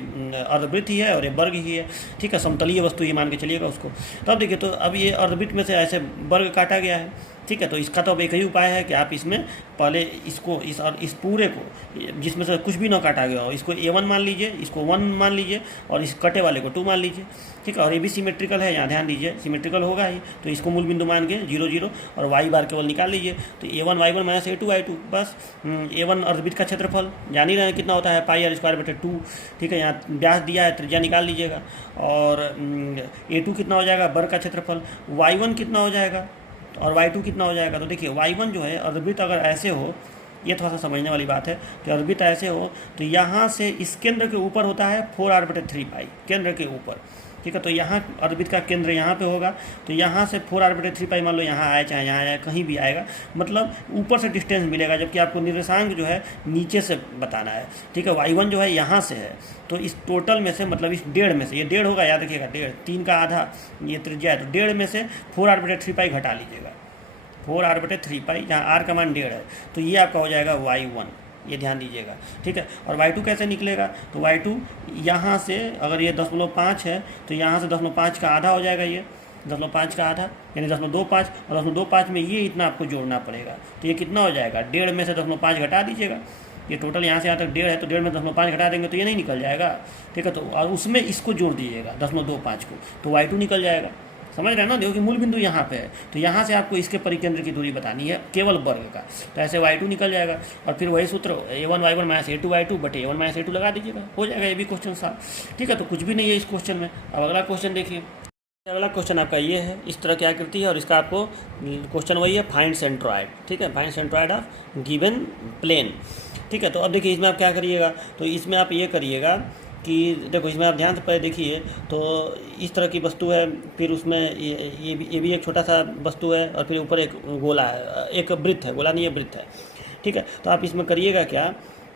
अर्धवृत्त ही है और ये वर्ग ही है, ठीक है, समतलीय वस्तु ये मान के चलिएगा उसको। तो अब देखिए तो अब ये अर्धवृत्त में से ऐसे वर्ग काटा गया है, ठीक है। तो इसका तो अब एक ही उपाय है कि आप इसमें पहले इसको इस पूरे को जिसमें से कुछ भी ना काटा गया हो इसको A1 मान लीजिए, इसको 1 मान लीजिए और इस कटे वाले को 2 मान लीजिए, ठीक है। और ये भी सिमेट्रिकल है, यहाँ ध्यान दीजिए सिमेट्रिकल होगा ही, तो इसको मूल बिंदु मान के 0 0 और y बार केवल निकाल लीजिए, तो A1 y1 minus A2 y2, बस A1 अर्धवृत्त का क्षेत्रफल जान ही रहे हैं कितना होता है πr²/2, ठीक है। यहाँ व्यास दिया है, त्रिज्या निकाल लीजिएगा, और A2 कितना हो जाएगा वर्ग का क्षेत्रफल, y1 कितना हो जाएगा और y2 कितना हो जाएगा। तो देखिए y1 जो है अर्धवृत्त अगर ऐसे हो, ये थोड़ा सा समझने वाली बात है, कि अर्धवृत्त ऐसे हो तो यहाँ से इस केंद्र के ऊपर होता है 4r/3π, केंद्र के ऊपर, ठीक है। तो यहाँ अर्धवृत्त का केंद्र यहाँ पे होगा, तो यहाँ से 4r/3π मान लो यहाँ आए चाहे यहाँ आए कहीं भी आएगा, मतलब ऊपर से डिस्टेंस मिलेगा, जबकि आपको निर्देशांक जो है नीचे से बताना है, ठीक है। y1 जो है यहाँ से है, तो इस टोटल में से मतलब इस 1.5 में से, ये 1.5 होगा, याद रखिएगा 1.5, 3 का आधा ये त्रिज्या है, तो 1.5 में से 4r/3π घटा लीजिएगा, 4r/3π, जहाँ r का मान 1.5 है, तो ये आपका हो जाएगा y1, ये ध्यान दीजिएगा, ठीक है। और y2 कैसे निकलेगा, तो y2 यहाँ से अगर ये 0.5 है तो यहाँ से 0.5 का आधा हो जाएगा ये, 10.5 का आधा यानी 10.25, और 10.25 में ये इतना आपको जोड़ना पड़ेगा। तो ये कितना हो जाएगा, 1.5 में से 10.5 घटा दीजिएगा। ये टोटल यहाँ से यहाँ तक 1.5 है, तो 1.5 में 10.5 घटा देंगे तो ये नहीं निकल जाएगा, ठीक है। तो और उसमें इसको जोड़ दीजिएगा 10.25 को, तो y2 निकल जाएगा। समझ रहे हैं ना, देखो कि मूल बिंदु यहाँ पे है, तो यहाँ से आपको इसके परिकेंद्र की दूरी बतानी है केवल वर्ग का, तो ऐसे y2 निकल जाएगा। और फिर वही सूत्र a1 y1 minus a2 y2 बटे a1 माइनस a2 लगा दीजिएगा, हो जाएगा ये भी क्वेश्चन साफ, ठीक है। तो कुछ भी नहीं है इस क्वेश्चन में। अब अगला क्वेश्चन देखिए, अगला क्वेश्चन आपका ये है, इस तरह की आकृति है और इसका आपको क्वेश्चन वही है, फाइंड सेंट्रॉइड, ठीक है, find centroid of given plane, ठीक है। तो अब देखिए इसमें आप क्या करिएगा, तो इसमें आप ये करिएगा कि देखो इसमें आप ध्यान से पहले देखिए, तो इस तरह की वस्तु है, फिर उसमें ये भी एक छोटा सा वस्तु है, और फिर ऊपर एक गोला है, एक वृत्त है, गोला नहीं है वृत्त है, ठीक है। तो आप इसमें करिएगा क्या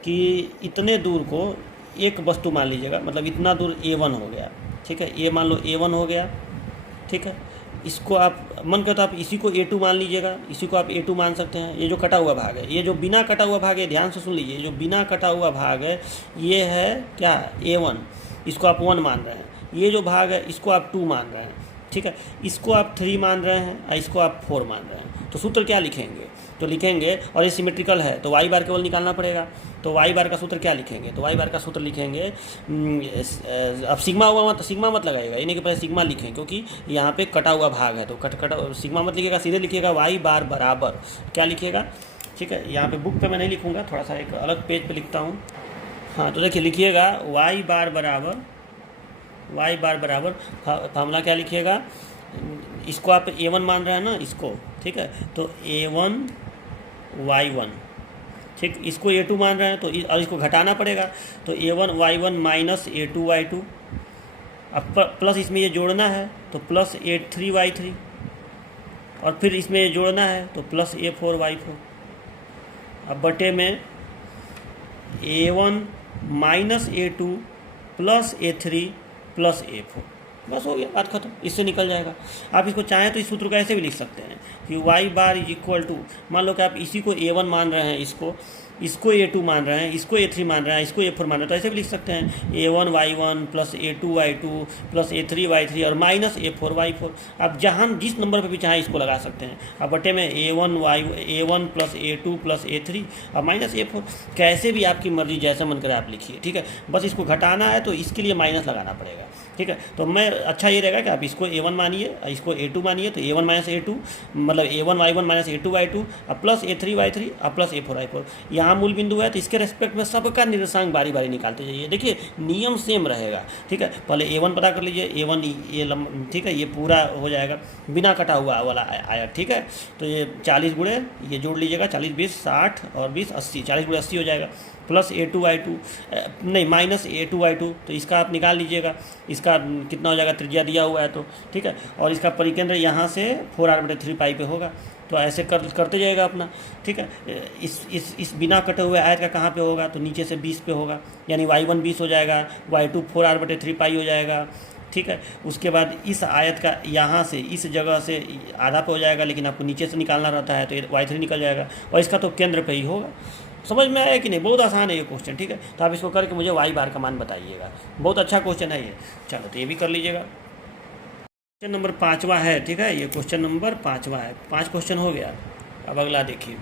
कि इतने दूर को एक वस्तु मान लीजिएगा, मतलब इतना दूर a1 हो गया, ठीक है, ये मान लो a1 हो गया, ठीक है। इसको आप मन करता आप इसी को a2 मान लीजिएगा, इसी को आप a2 मान सकते हैं। ये जो कटा हुआ भाग है, ये जो बिना कटा हुआ भाग है, ध्यान से सुन लीजिए, जो बिना कटा हुआ भाग है ये है क्या, a1, इसको आप 1 मान रहे हैं। ये जो भाग है इसको आप 2 मान रहे हैं, ठीक है। इसको आप 3 मान रहे हैं और इसको आप 4 मान रहे हैं। तो सूत्र क्या लिखेंगे, तो लिखेंगे, और ये सिमेट्रिकल है तो y बार केवल निकालना पड़ेगा, तो y बार का सूत्र क्या लिखेंगे, तो y बार का सूत्र लिखेंगे, अब सिग्मा हुआ तो सिग्मा मत लगाइएगा, यानी कि पहले सिग्मा लिखें, क्योंकि यहाँ पे कटा हुआ भाग है, तो कटा सिग्मा मत लिखिएगा, सीधे लिखिएगा y बार बराबर क्या लिखिएगा, ठीक है। यहाँ पे बुक पे मैं नहीं लिखूँगा, थोड़ा सा एक अलग पेज पे लिखता हूँ। हाँ, तो देखिए लिखिएगा y बार बराबर फार्मूला क्या लिखिएगा, इसको आप a1 मान रहे हैं ना, इसको, ठीक है, तो a1 y1, ठीक, इसको a2 मान रहे हैं, तो और इसको घटाना पड़ेगा, तो a1 y1 minus a2 y2, अब प्लस इसमें ये जोड़ना है तो प्लस a3 y3, और फिर इसमें ये जोड़ना है तो प्लस a4 y4, अब बटे में a1 minus a2 plus a3 plus a4, बस हो गया, बात खत्म, इससे निकल जाएगा। आप इसको चाहें तो इस सूत्र को ऐसे भी लिख सकते हैं कि y बार इक्वल टू, मान लो कि आप इसी को a1 मान रहे हैं, इसको a2 मान रहे हैं, इसको a3 मान रहे हैं, इसको a4 मान रहे हैं, तो ऐसे भी लिख सकते हैं a1 y1 plus a2 y2 plus a3 y3 और माइनस a4 y4। आप जहाँ जिस नंबर पे भी चाहें इसको लगा सकते हैं। अब बटे में a1 plus a2 plus a3 और माइनस a4, कैसे भी आपकी मर्जी, जैसा मन करे आप लिखिए, ठीक है। बस इसको घटाना है तो इसके लिए माइनस लगाना पड़ेगा, ठीक है। तो मैं अच्छा ये रहेगा कि आप इसको a1 मानिए, इसको a2 मानिए, तो a1 माइनस a2 मतलब a1 y1 minus a2 y2 और प्लस a3 y3 और प्लस a4 y4। यहाँ मूल बिंदु है तो इसके रेस्पेक्ट में सबका निर्देशांक बारी बारी निकालते जाइए। देखिए नियम सेम रहेगा, ठीक है। पहले a1 पता कर लीजिए, a1 ये ठीक है, ये पूरा हो जाएगा बिना कटा हुआ वाला आयत, ठीक है। तो ये 40 गुणे ये जोड़ लीजिएगा, 40 20 60 और 20 80, 40 गुणे 80 हो जाएगा, प्लस a2 y2 नहीं माइनस a2 y2, तो इसका आप निकाल लीजिएगा, इसका कितना हो जाएगा, त्रिज्या दिया हुआ है तो, ठीक है। और इसका परिकेंद्र यहाँ से 4r/3 पाई पे होगा, तो ऐसे करते जाएगा अपना, ठीक है। इस बिना कटे हुए आयत का कहाँ पे होगा, तो नीचे से 20 पे होगा, यानी y1 20 हो जाएगा, y2 4r/3 पाई हो जाएगा, ठीक है। उसके बाद इस आयत का यहाँ से इस जगह से आधा पे हो जाएगा, लेकिन आपको नीचे से निकालना रहता है तो y3 निकल जाएगा, और इसका तो केंद्र पे ही होगा। समझ में आया कि नहीं, बहुत आसान है ये क्वेश्चन, ठीक है। तो आप इसको करके मुझे y बार का मान बताइएगा, बहुत अच्छा क्वेश्चन है ये। चलो तो ये भी कर लीजिएगा। क्वेश्चन नंबर 5वां है, ठीक है, ये क्वेश्चन नंबर 5वां है, 5 क्वेश्चन हो गया। अब अगला देखिए,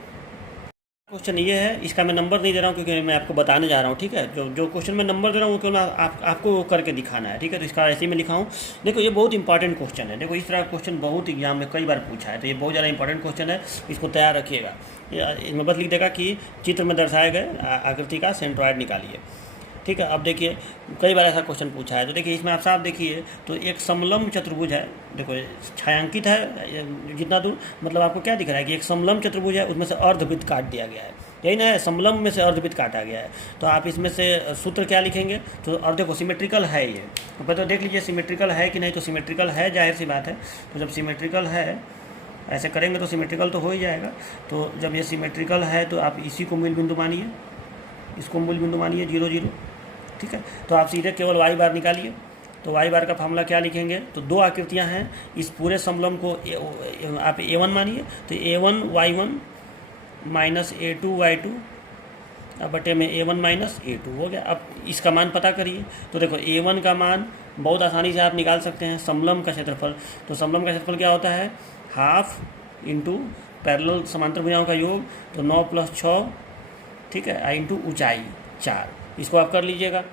क्वेश्चन ये है, इसका मैं नंबर नहीं दे रहा हूँ क्योंकि मैं आपको बताने जा रहा हूँ, ठीक है। जो क्वेश्चन मैं नंबर दे रहा हूँ वो केवल आपको करके दिखाना है, ठीक है। तो इसका ऐसे ही मैं लिखा हूँ। देखो ये बहुत इंपॉर्टेंट क्वेश्चन है, देखो इस तरह का क्वेश्चन बहुत एग्जाम में कई बार पूछा है, तो ये बहुत ज़्यादा इंपॉर्टेंट क्वेश्चन है, इसको तैयार रखिएगा। इसमें बस लिख देगा कि चित्र में दर्शाए गए आकृति का सेंट्रॉइड निकालिए, ठीक है। अब देखिए कई बार ऐसा क्वेश्चन पूछा है, तो देखिए इसमें आप साफ देखिए, तो एक समलंब चतुर्भुज है, देखो छायांकित है जितना दूर, मतलब आपको क्या दिख रहा है कि एक समलंब चतुर्भुज है, उसमें से अर्धवृत्त काट दिया गया है, यही ना है, समलंब में से अर्धवृत्त काटा गया है। तो आप इसमें से सूत्र क्या लिखेंगे, तो और देखो सिमेट्रिकल है ये, तो पहले तो देख लीजिए सिमेट्रिकल है कि नहीं, तो सिमेट्रिकल है, जाहिर सी बात है। तो जब सिमेट्रिकल है, ऐसे करेंगे तो सिमेट्रिकल तो हो ही जाएगा। तो जब ये सिमेट्रिकल है तो आप इसी को मूल बिंदु मानिए, इसको मूल बिंदु मानिए 0 0, ठीक है। तो आप सीधे केवल y बार निकालिए, तो y बार का फार्मूला क्या लिखेंगे, तो दो आकृतियां हैं, इस पूरे समलंब को आप a1 मानिए, तो a1 y1 minus a2 y2 अब बटे में A1 माइनस A2 हो गया। अब इसका मान पता करिए। तो देखो A1 का मान बहुत आसानी से आप निकाल सकते हैं, समलंब का क्षेत्रफल। तो समलंब का क्षेत्रफल क्या होता है, हाफ इंटू पैरेलल समांतर भुजाओं का योग, तो 9 + 6, ठीक है, इंटू ऊंचाई 4, इसको आप कर लीजिएगा,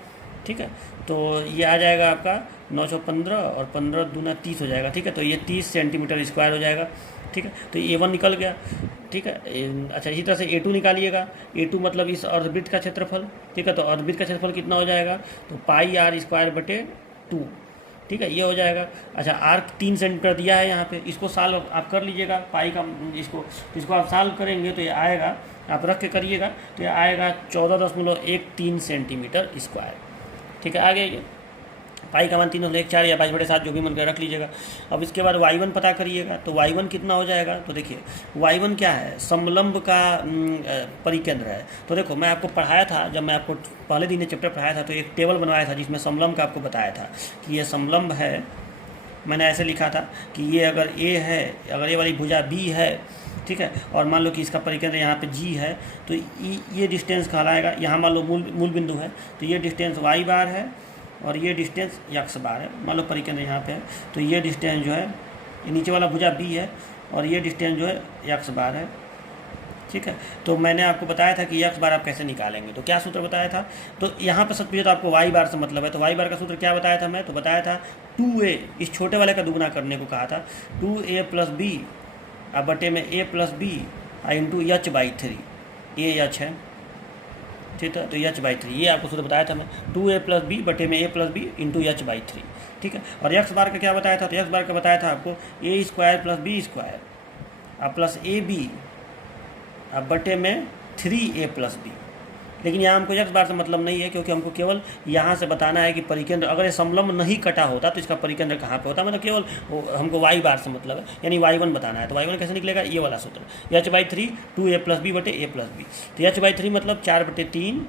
ठीक है। तो ये आ जाएगा आपका 9 × 15 और 15 दूना 30 हो जाएगा, ठीक है। तो ये 30 सेंटीमीटर स्क्वायर हो जाएगा, ठीक है। तो A1 निकल गया, ठीक है। अच्छा, इसी तरह से A2 निकालिएगा। A2 मतलब इस अर्धवृत्त का क्षेत्रफल, ठीक है। तो अर्धवृत्त का क्षेत्रफल कितना हो जाएगा, तो πr²/2, ठीक है, ये हो जाएगा। अच्छा, आर्क 3 सेंटीमीटर दिया है यहाँ पे, इसको सॉल्व आप कर लीजिएगा। पाई का इसको आप सॉल्व करेंगे तो ये आएगा, आप रख के करिएगा तो ये आएगा 14.13 सेंटीमीटर स्क्वायर, ठीक है। आगे ये पाई का मान 3.14 या 22/7 जो भी मन कर रख लीजिएगा। अब इसके बाद y1 पता करिएगा। तो y1 कितना हो जाएगा, तो देखिए y1 क्या है, समलंब का परिकेंद्र है। तो देखो मैं आपको पढ़ाया था, जब मैं आपको पहले दिन चैप्टर पढ़ाया था तो एक टेबल बनवाया था जिसमें समलंब का आपको बताया था कि ये समलंब है। मैंने ऐसे लिखा था कि ये अगर A है, अगर ये वाली भुजा B है, ठीक है, और मान लो कि इसका परिकेंद्र यहाँ पे G है, तो ये डिस्टेंस कहलाएगा, यहाँ मान लो मूल बिंदु है, तो ये डिस्टेंस y बार है और ये डिस्टेंस x बार है। मान लो परिकेंद्र यहाँ पे है, तो ये डिस्टेंस जो है, ये नीचे वाला भुजा B है और ये डिस्टेंस जो है x बार है, ठीक है। तो मैंने आपको बताया था कि x बार आप कैसे निकालेंगे। तो क्या सूत्र बताया था, तो यहाँ पर सच तो आपको y बार से मतलब है। तो y बार का सूत्र क्या बताया था मैं, तो बताया था 2a, इस छोटे वाले का दुगुना करने को कहा था, 2a + b अब बटे में a + b इंटू h/3, ये h है, ठीक है। तो h/3 ये आपको सूत्र बताया था मैं, 2a + b बटे में a + b इंटू h/3, ठीक है। और x बार का क्या बताया था, तो x बार का बताया था आपको a² + b² अब प्लस ab अब बटे में 3a + b। लेकिन यहाँ हमको x बार से मतलब नहीं है, क्योंकि हमको केवल यहाँ से बताना है कि परिकेंद्र अगर ये समलंब नहीं कटा होता तो इसका परिकेंद्र कहाँ पे होता, मतलब केवल हमको y बार से मतलब है, यानी y1 बताना है। तो y1 कैसे निकलेगा, ये वाला सूत्र, h/3 2a + b बटे a + b। तो h/3 मतलब 4/3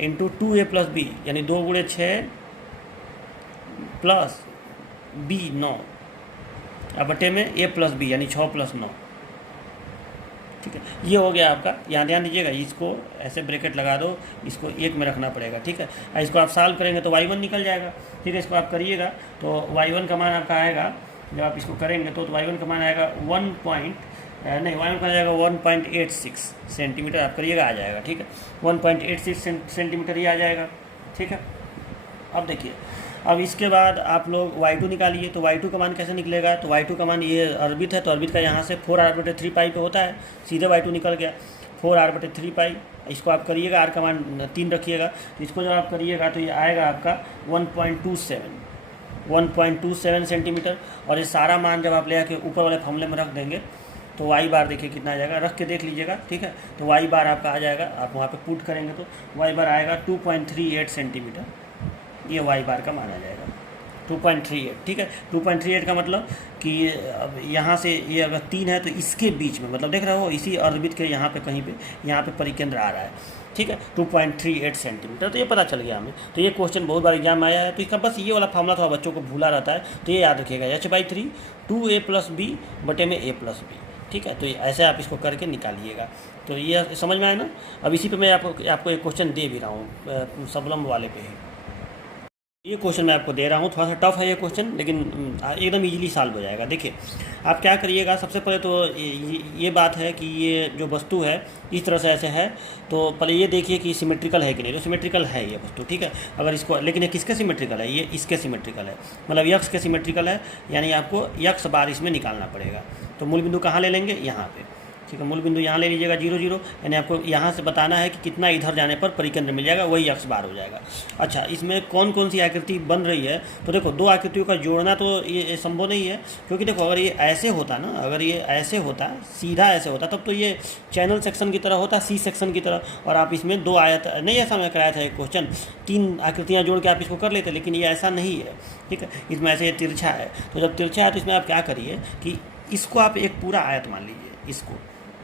इंटू 2a + b, यानी 2 × 6 प्लस b 9 अब बटे में a + b, यानी 6 + 9, ठीक है। ये हो गया आपका। यहाँ ध्यान दीजिएगा, इसको ऐसे ब्रैकेट लगा दो, इसको 1 में रखना पड़ेगा, ठीक है। इसको आप सॉल्व करेंगे तो y1 निकल जाएगा, ठीक है। इसको आप करिएगा तो y1 का मान आपका आएगा, जब आप इसको करेंगे तो y1 का मान आएगा y1 का आएगा 1.86 सेंटीमीटर, आप करिएगा आ जाएगा, ठीक है। 1.86 सेंटीमीटर ये आ जाएगा, ठीक है। अब देखिए, अब इसके बाद आप लोग y2 निकालिए। तो y2 का मान कैसे निकलेगा, तो y2 का मान, ये अर्बित है तो अर्बित का यहाँ से 4r/3 पाई पे होता है, सीधे y2 निकल गया 4r/3 पाई। इसको आप करिएगा, r का मान 3 रखिएगा, तो इसको जब आप करिएगा तो ये आएगा आपका 1.27 सेंटीमीटर। और ये सारा मान जब आप ले आके ऊपर वाले फॉर्मूले में रख देंगे तो y बार देखिए कितना आ जाएगा, रख के देख लीजिएगा, ठीक है। तो y बार आपका आ जाएगा, आप वहाँ पे पुट करेंगे तो y बार आएगा 2.38 सेंटीमीटर, ये y बार का मान आ जाएगा 2.38, ठीक है। 2.38 का मतलब कि अब यहाँ से ये अगर 3 है तो इसके बीच में, मतलब देख रहे हो इसी अर्धवृत्त के यहाँ पे कहीं पे, यहाँ पे परिकेंद्र आ रहा है, ठीक है, 2.38 सेंटीमीटर। तो ये पता चल गया हमें। तो ये क्वेश्चन बहुत बार एग्जाम में आया है, तो इसका बस ये वाला फार्मूला थोड़ा बच्चों को भूला रहता है, तो ये याद रखिएगा, h/3 2a + b बटे में a + b, ठीक है। तो ऐसे आप इसको करके निकालिएगा। तो ये समझ में आया ना। अब इसी पे मैं आपको एक क्वेश्चन दे भी रहा हूँ, समलंब वाले पे ही ये क्वेश्चन मैं आपको दे रहा हूँ। थोड़ा सा टफ है ये क्वेश्चन, लेकिन एकदम इजीली सॉल्व हो जाएगा। देखिए आप क्या करिएगा, सबसे पहले तो ये बात है कि ये जो वस्तु है इस तरह से ऐसे है, तो पहले ये देखिए कि सिमेट्रिकल है कि नहीं। तो सिमेट्रिकल है ये वस्तु, ठीक है। अगर इसको, लेकिन ये किसके सिमेट्रिकल है, ये इसके सिमेट्रिकल है, मतलब यक्स के सिमेट्रिकल है, यानी आपको यक्स बार इसमें निकालना पड़ेगा। तो मूल बिंदु कहाँ ले लेंगे, यहाँ पे, ठीक है। मूल बिंदु यहाँ ले लीजिएगा 0 0, यानी आपको यहाँ से बताना है कि कितना इधर जाने पर परिकेंद्र मिल जाएगा, वही x बार हो जाएगा। अच्छा, इसमें कौन कौन सी आकृति बन रही है, तो देखो 2 आकृतियों का जोड़ना तो ये संभव नहीं है, क्योंकि देखो अगर ये ऐसे होता ना, अगर ये ऐसे होता, सीधा ऐसे होता, तब तो ये चैनल सेक्शन की तरह होता, सी सेक्शन की तरह, और आप इसमें 2 आयत नहीं, ऐसा मैं कराया था एक क्वेश्चन, 3 आकृतियाँ जोड़ के आप इसको कर लेते, लेकिन ये ऐसा नहीं है, ठीक है। इसमें ऐसे ये तिरछा है। तो जब तिरछा है तो इसमें आप क्या करिए कि इसको आप एक पूरा आयत मान लीजिए, इसको,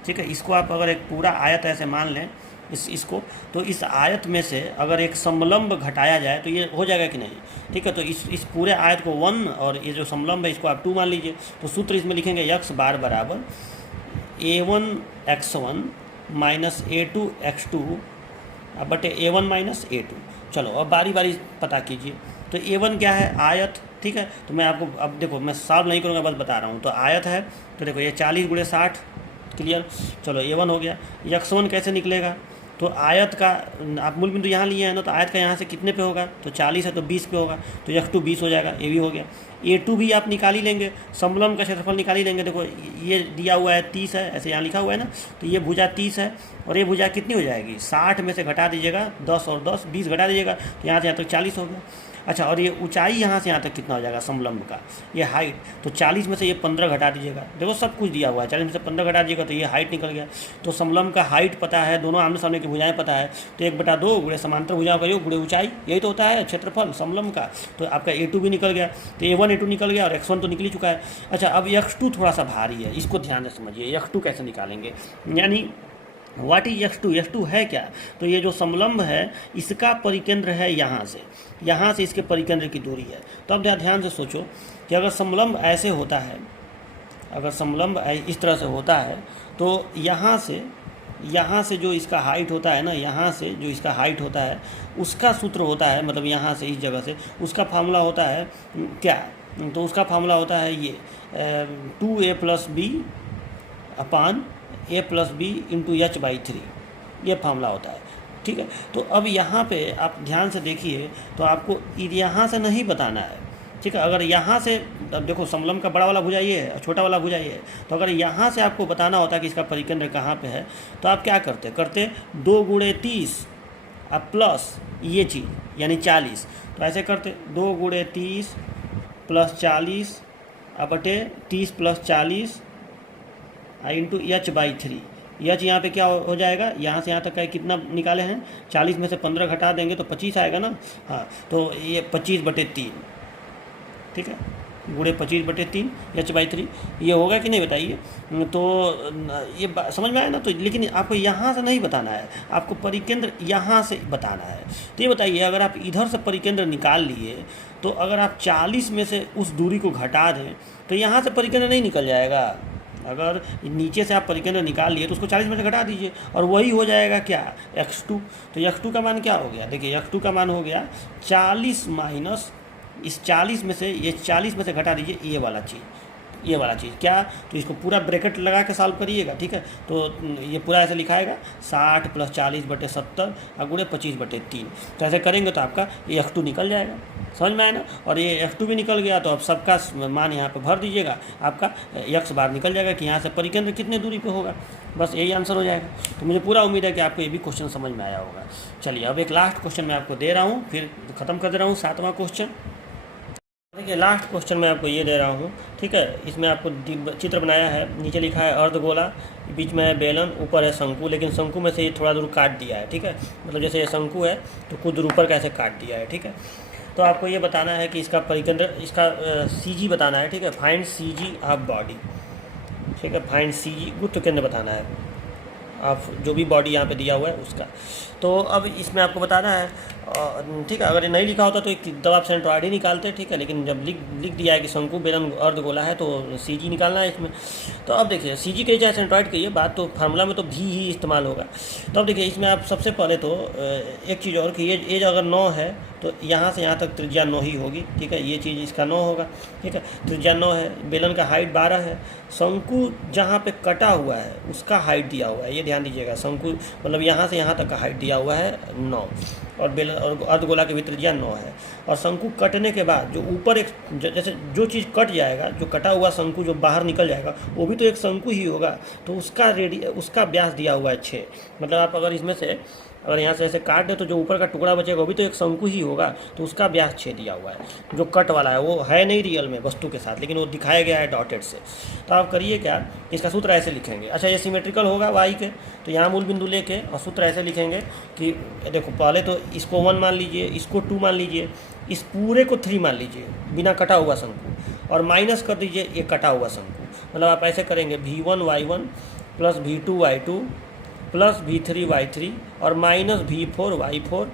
ठीक है। इसको आप अगर एक पूरा आयत ऐसे मान लें इसको, तो इस आयत में से अगर एक समलंब घटाया जाए तो ये हो जाएगा कि नहीं, ठीक है। तो इस पूरे आयत को 1 और ये जो समलंब है इसको आप 2 मान लीजिए। तो सूत्र इसमें लिखेंगे x बार बराबर a1 x1 minus A2 x2 बटे A1 माइनस A2। चलो अब बारी बारी पता कीजिए। तो A1 क्या है, आयत, ठीक है। तो मैं आपको अब देखो, मैं सॉल्व नहीं करूँगा, बस बता रहा हूँ। तो आयत है, तो देखो ये 40 × 60, क्लियर। चलो A1 हो गया। x1 कैसे निकलेगा, तो आयत का आप मूल बिंदु यहाँ लिए हैं ना, तो आयत का यहाँ से कितने पे होगा, तो 40 है तो 20 पे होगा, तो x2 20 हो जाएगा, ये भी हो गया। A2 भी आप निकाल ही लेंगे, समलंब का क्षेत्रफल निकाल ही लेंगे। देखो ये दिया हुआ है 30 है, ऐसे यहाँ लिखा हुआ है ना, तो ये भुजा 30 है और ये भुजा कितनी हो जाएगी, 60 में से घटा दीजिएगा 10 और 10 20 घटा दीजिएगा, तो यहाँ से यहाँ तक 40 हो गया। अच्छा, और ये ऊंचाई यहाँ से यहाँ तक कितना हो जाएगा समलंब का, ये हाइट, तो 40 में से ये 15 घटा दीजिएगा। देखो सब कुछ दिया हुआ है, 40 में से 15 घटा दीजिएगा तो ये हाइट निकल गया। तो समलंब का हाइट पता है, दोनों आमने सामने की भुजाएं पता है, तो 1/2 गुणे समांतर भुजाओं का योग गुणे ऊंचाई, यही तो होता है क्षेत्रफल समलंब का। तो आपका A2 भी निकल गया, तो A1 A2 निकल गया और x1 तो निकल ही चुका है। अच्छा, अब x2 थोड़ा सा भारी है, इसको ध्यान से समझिए। x2 कैसे निकालेंगे, यानी वाट इज x2, x2 है क्या, तो ये जो समलंब है इसका परिकेंद्र है यहाँ से इसके परिकेंद्र की दूरी है। तो अब ध्यान से सोचो कि अगर समलंब ऐसे होता है, अगर समलंब इस तरह से होता है, तो यहाँ से जो इसका हाइट होता है ना, यहाँ से जो इसका हाइट होता है उसका सूत्र होता है, मतलब यहाँ से इस जगह से उसका फार्मूला होता है क्या, तो उसका फार्मूला होता है ये 2a + b upon a + b × h/3, ये फार्मूला होता है, ठीक है। तो अब यहाँ पे आप ध्यान से देखिए, तो आपको यहाँ से नहीं बताना है, ठीक है। अगर यहाँ से, अब देखो समलंब का बड़ा वाला भुजा ये है और छोटा वाला भुजा ये है, तो अगर यहाँ से आपको बताना होता है कि इसका परिकेंद्र कहाँ पे है, तो आप क्या करते 2 × 30 अब प्लस ये चीज़ यानी 40, तो ऐसे करते 2 × 30 + 40 बटे 30 + 40 × h/3। h यहाँ पे क्या हो जाएगा, यहाँ से यहाँ तक का कितना निकाले हैं, 40 में से 15 घटा देंगे तो 25 आएगा ना, हाँ, तो ये 25/3, ठीक है, गुणे 25/3 h/3, ये होगा कि नहीं बताइए। तो ये समझ में आया ना। तो लेकिन आपको यहाँ से नहीं बताना है, आपको परिकेंद्र यहाँ से बताना है। तो ये बताइए, अगर आप इधर से परिकेंद्र निकाल लिए, तो अगर आप 40 में से उस दूरी को घटा दें तो यहाँ से परिकेंद्र नहीं निकल जाएगा। अगर नीचे से आप परिकेंद्र निकाल लिए तो उसको 40 में से घटा दीजिए और वही हो जाएगा क्या, x2। तो x2 का मान क्या हो गया, देखिए x2 का मान हो गया 40 माइनस इस 40 में से, ये 40 में से घटा दीजिए ये वाला चीज़ क्या, तो इसको पूरा ब्रैकेट लगा के सॉल्व करिएगा, ठीक है। तो ये पूरा ऐसे लिखाएगा 60 + 40/70 और गुणे 25/3। तो ऐसे करेंगे तो आपका ये x2 निकल जाएगा, समझ में आया ना। और ये x2 भी निकल गया, तो अब सबका मान यहाँ पे भर दीजिएगा, आपका x बार निकल जाएगा कि यहाँ से परिकेंद्र कितने दूरी पे होगा, बस यही आंसर हो जाएगा। तो मुझे पूरा उम्मीद है कि आपको ये भी क्वेश्चन समझ में आया होगा। चलिए अब एक लास्ट क्वेश्चन मैं आपको दे रहा हूँ, फिर ख़त्म कर दे रहा हूँ, 7वां क्वेश्चन। देखिए लास्ट क्वेश्चन मैं आपको ये दे रहा हूँ, ठीक है। इसमें आपको चित्र बनाया है, नीचे लिखा है अर्धगोला, बीच में है बेलन, ऊपर है शंकु, लेकिन शंकु में से ये थोड़ा दूर काट दिया है, ठीक है। मतलब जैसे ये शंकु है तो कुछ दूर ऊपर का ऐसे काट दिया है, ठीक है। तो आपको ये बताना है कि इसका परिकेंद्र, इसका CG बताना है, ठीक है। फाइंड CG ऑफ बॉडी, ठीक है। फाइंड CG गुरुत्व केंद्र बताना है, आप जो भी बॉडी यहाँ पे दिया हुआ है उसका। तो अब इसमें आपको बताना है, ठीक है। अगर ये नहीं लिखा होता तो एक दबाव सेंट्रॉइड ही निकालते, ठीक है। लेकिन जब लिख दिया है कि शंकु बेलन अर्धगोला है तो CG निकालना है इसमें। तो अब देखिए CG कही चाहे सेंट्रॉइड कहिए, बात तो फार्मूला में तो भी ही इस्तेमाल होगा। तो अब देखिए इसमें आप सबसे पहले तो एक चीज़ और कि ये अगर 9 है तो यहाँ से यहाँ तक त्रिज्या 9 ही होगी, ठीक है। ये चीज़ इसका 9 होगा, ठीक है। त्रिज्या 9 है, बेलन का हाइट 12 है, शंकु जहाँ पे कटा हुआ है उसका हाइट दिया हुआ है, ये ध्यान दीजिएगा। शंकु मतलब यहाँ से यहाँ तक का हाइट दिया हुआ है 9, और बेलन और अर्धगोला की भी त्रिज्या 9 है। और शंकु कटने के बाद जो ऊपर एक जैसे जो चीज़ कट जाएगा, जो कटा हुआ शंकु जो बाहर निकल जाएगा वो भी तो एक शंकु ही होगा, तो उसका व्यास दिया हुआ है 6। मतलब आप अगर इसमें से अगर यहाँ से ऐसे काट दे तो जो ऊपर का टुकड़ा बचेगा वो भी तो एक शंकु ही होगा, तो उसका व्यास 6 दिया हुआ है। जो कट वाला है वो है नहीं रियल में वस्तु के साथ, लेकिन वो दिखाया गया है डॉटेड से। तो आप करिए क्या, इसका सूत्र ऐसे लिखेंगे। अच्छा, ये सिमेट्रिकल होगा y के, तो यहाँ मूल बिंदु लेके और सूत्र ऐसे लिखेंगे कि देखो पहले तो इसको 1 मान लीजिए, इसको 2 मान लीजिए, इस पूरे को 3 मान लीजिए बिना कटा हुआ शंकु, और माइनस कर दीजिए ये कटा हुआ शंकु। मतलब आप ऐसे करेंगे v1y1 + v2y2 + v3y3 और माइनस v4y4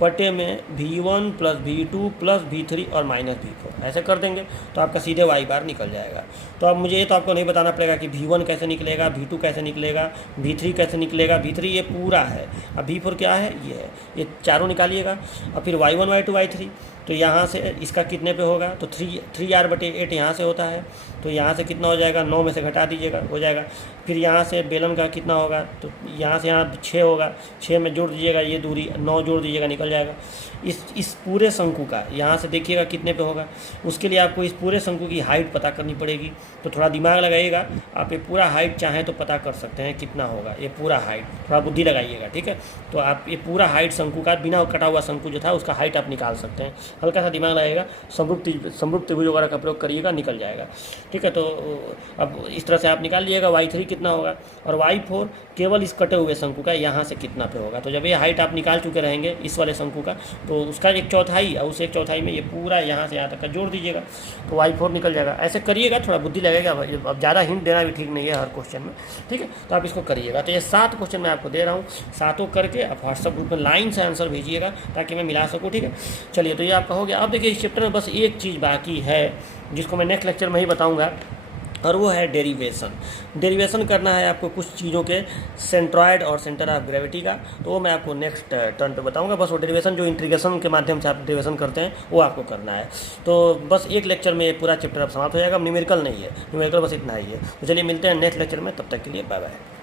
बटे में v1 + v2 + v3 और माइनस v4। ऐसे कर देंगे तो आपका सीधे वाई बार निकल जाएगा। तो अब मुझे ये तो आपको नहीं बताना पड़ेगा कि V1 कैसे निकलेगा, V2 कैसे निकलेगा, V3 कैसे निकलेगा। V3 ये पूरा है, अब V4 क्या है, ये है, ये चारों निकालिएगा। और फिर Y1 Y2 Y3, तो यहाँ से इसका कितने पे होगा, तो 3R/8 यहाँ से होता है, तो यहाँ से कितना हो जाएगा, 9 में से घटा दीजिएगा, हो जाएगा। फिर यहाँ से बेलन का कितना होगा, तो यहाँ से यहाँ 6 होगा, 6 में जोड़ दीजिएगा ये दूरी, 9 जोड़ दीजिएगा, निकल जाएगा। इस पूरे शंकु का यहाँ से देखिएगा कितने पे होगा। उसके लिए आपको इस पूरे शंकु की हाइट पता करनी पड़ेगी, तो थोड़ा दिमाग लगाइएगा। आप ये पूरा हाइट चाहें तो पता कर सकते हैं कितना होगा, ये पूरा हाइट थोड़ा बुद्धि लगाइएगा, ठीक है। तो आप ये पूरा हाइट शंकु का, बिना कटा हुआ शंकु जो था उसका हाइट आप निकाल सकते हैं। हल्का सा दिमाग लगाइएगा, समरूप त्रिभुज वगैरह का प्रयोग करिएगा, निकल जाएगा, ठीक है। तो अब इस तरह से आप निकाल लीजिएगा Y3 कितना होगा, और Y4 केवल इस कटे हुए शंकु का यहाँ से कितना पे होगा। तो जब ये हाइट आप निकाल चुके रहेंगे इस वाले शंकु का, तो उसका 1/4 और उस 1/4 में ये पूरा यहाँ से यहाँ तक का जोड़ दीजिएगा, तो Y4 निकल जाएगा। ऐसे करिएगा, थोड़ा बुद्धि लगेगा। अब ज़्यादा हिंट देना भी ठीक नहीं है हर क्वेश्चन में, ठीक है। तो आप इसको करिएगा। तो ये 7 क्वेश्चन मैं आपको दे रहा हूँ, 7 करके आप व्हाट्सअप ग्रुप में लाइन से आंसर भेजिएगा ताकि मैं मिला सकूँ, ठीक है। चलिए, तो ये आपका हो गया। अब देखिए इस चैप्टर में बस एक चीज़ बाकी है जिसको मैं नेक्स्ट लेक्चर में ही बताऊँगा, और वो है डेरिवेशन। डेरिवेशन करना है आपको कुछ चीज़ों के, सेंट्रॉयड और सेंटर ऑफ ग्रेविटी का, तो वो मैं आपको नेक्स्ट टर्न पे बताऊंगा। बस वो डेरिवेशन जो इंटीग्रेशन के माध्यम से आप डेरिवेशन करते हैं वो आपको करना है। तो बस एक लेक्चर में ये पूरा चैप्टर अब समाप्त हो जाएगा। न्यूमेरिकल नहीं है, न्यूमेरिकल बस इतना ही है। तो चलिए मिलते हैं नेक्स्ट लेक्चर में, तब तक के लिए बाय बाय।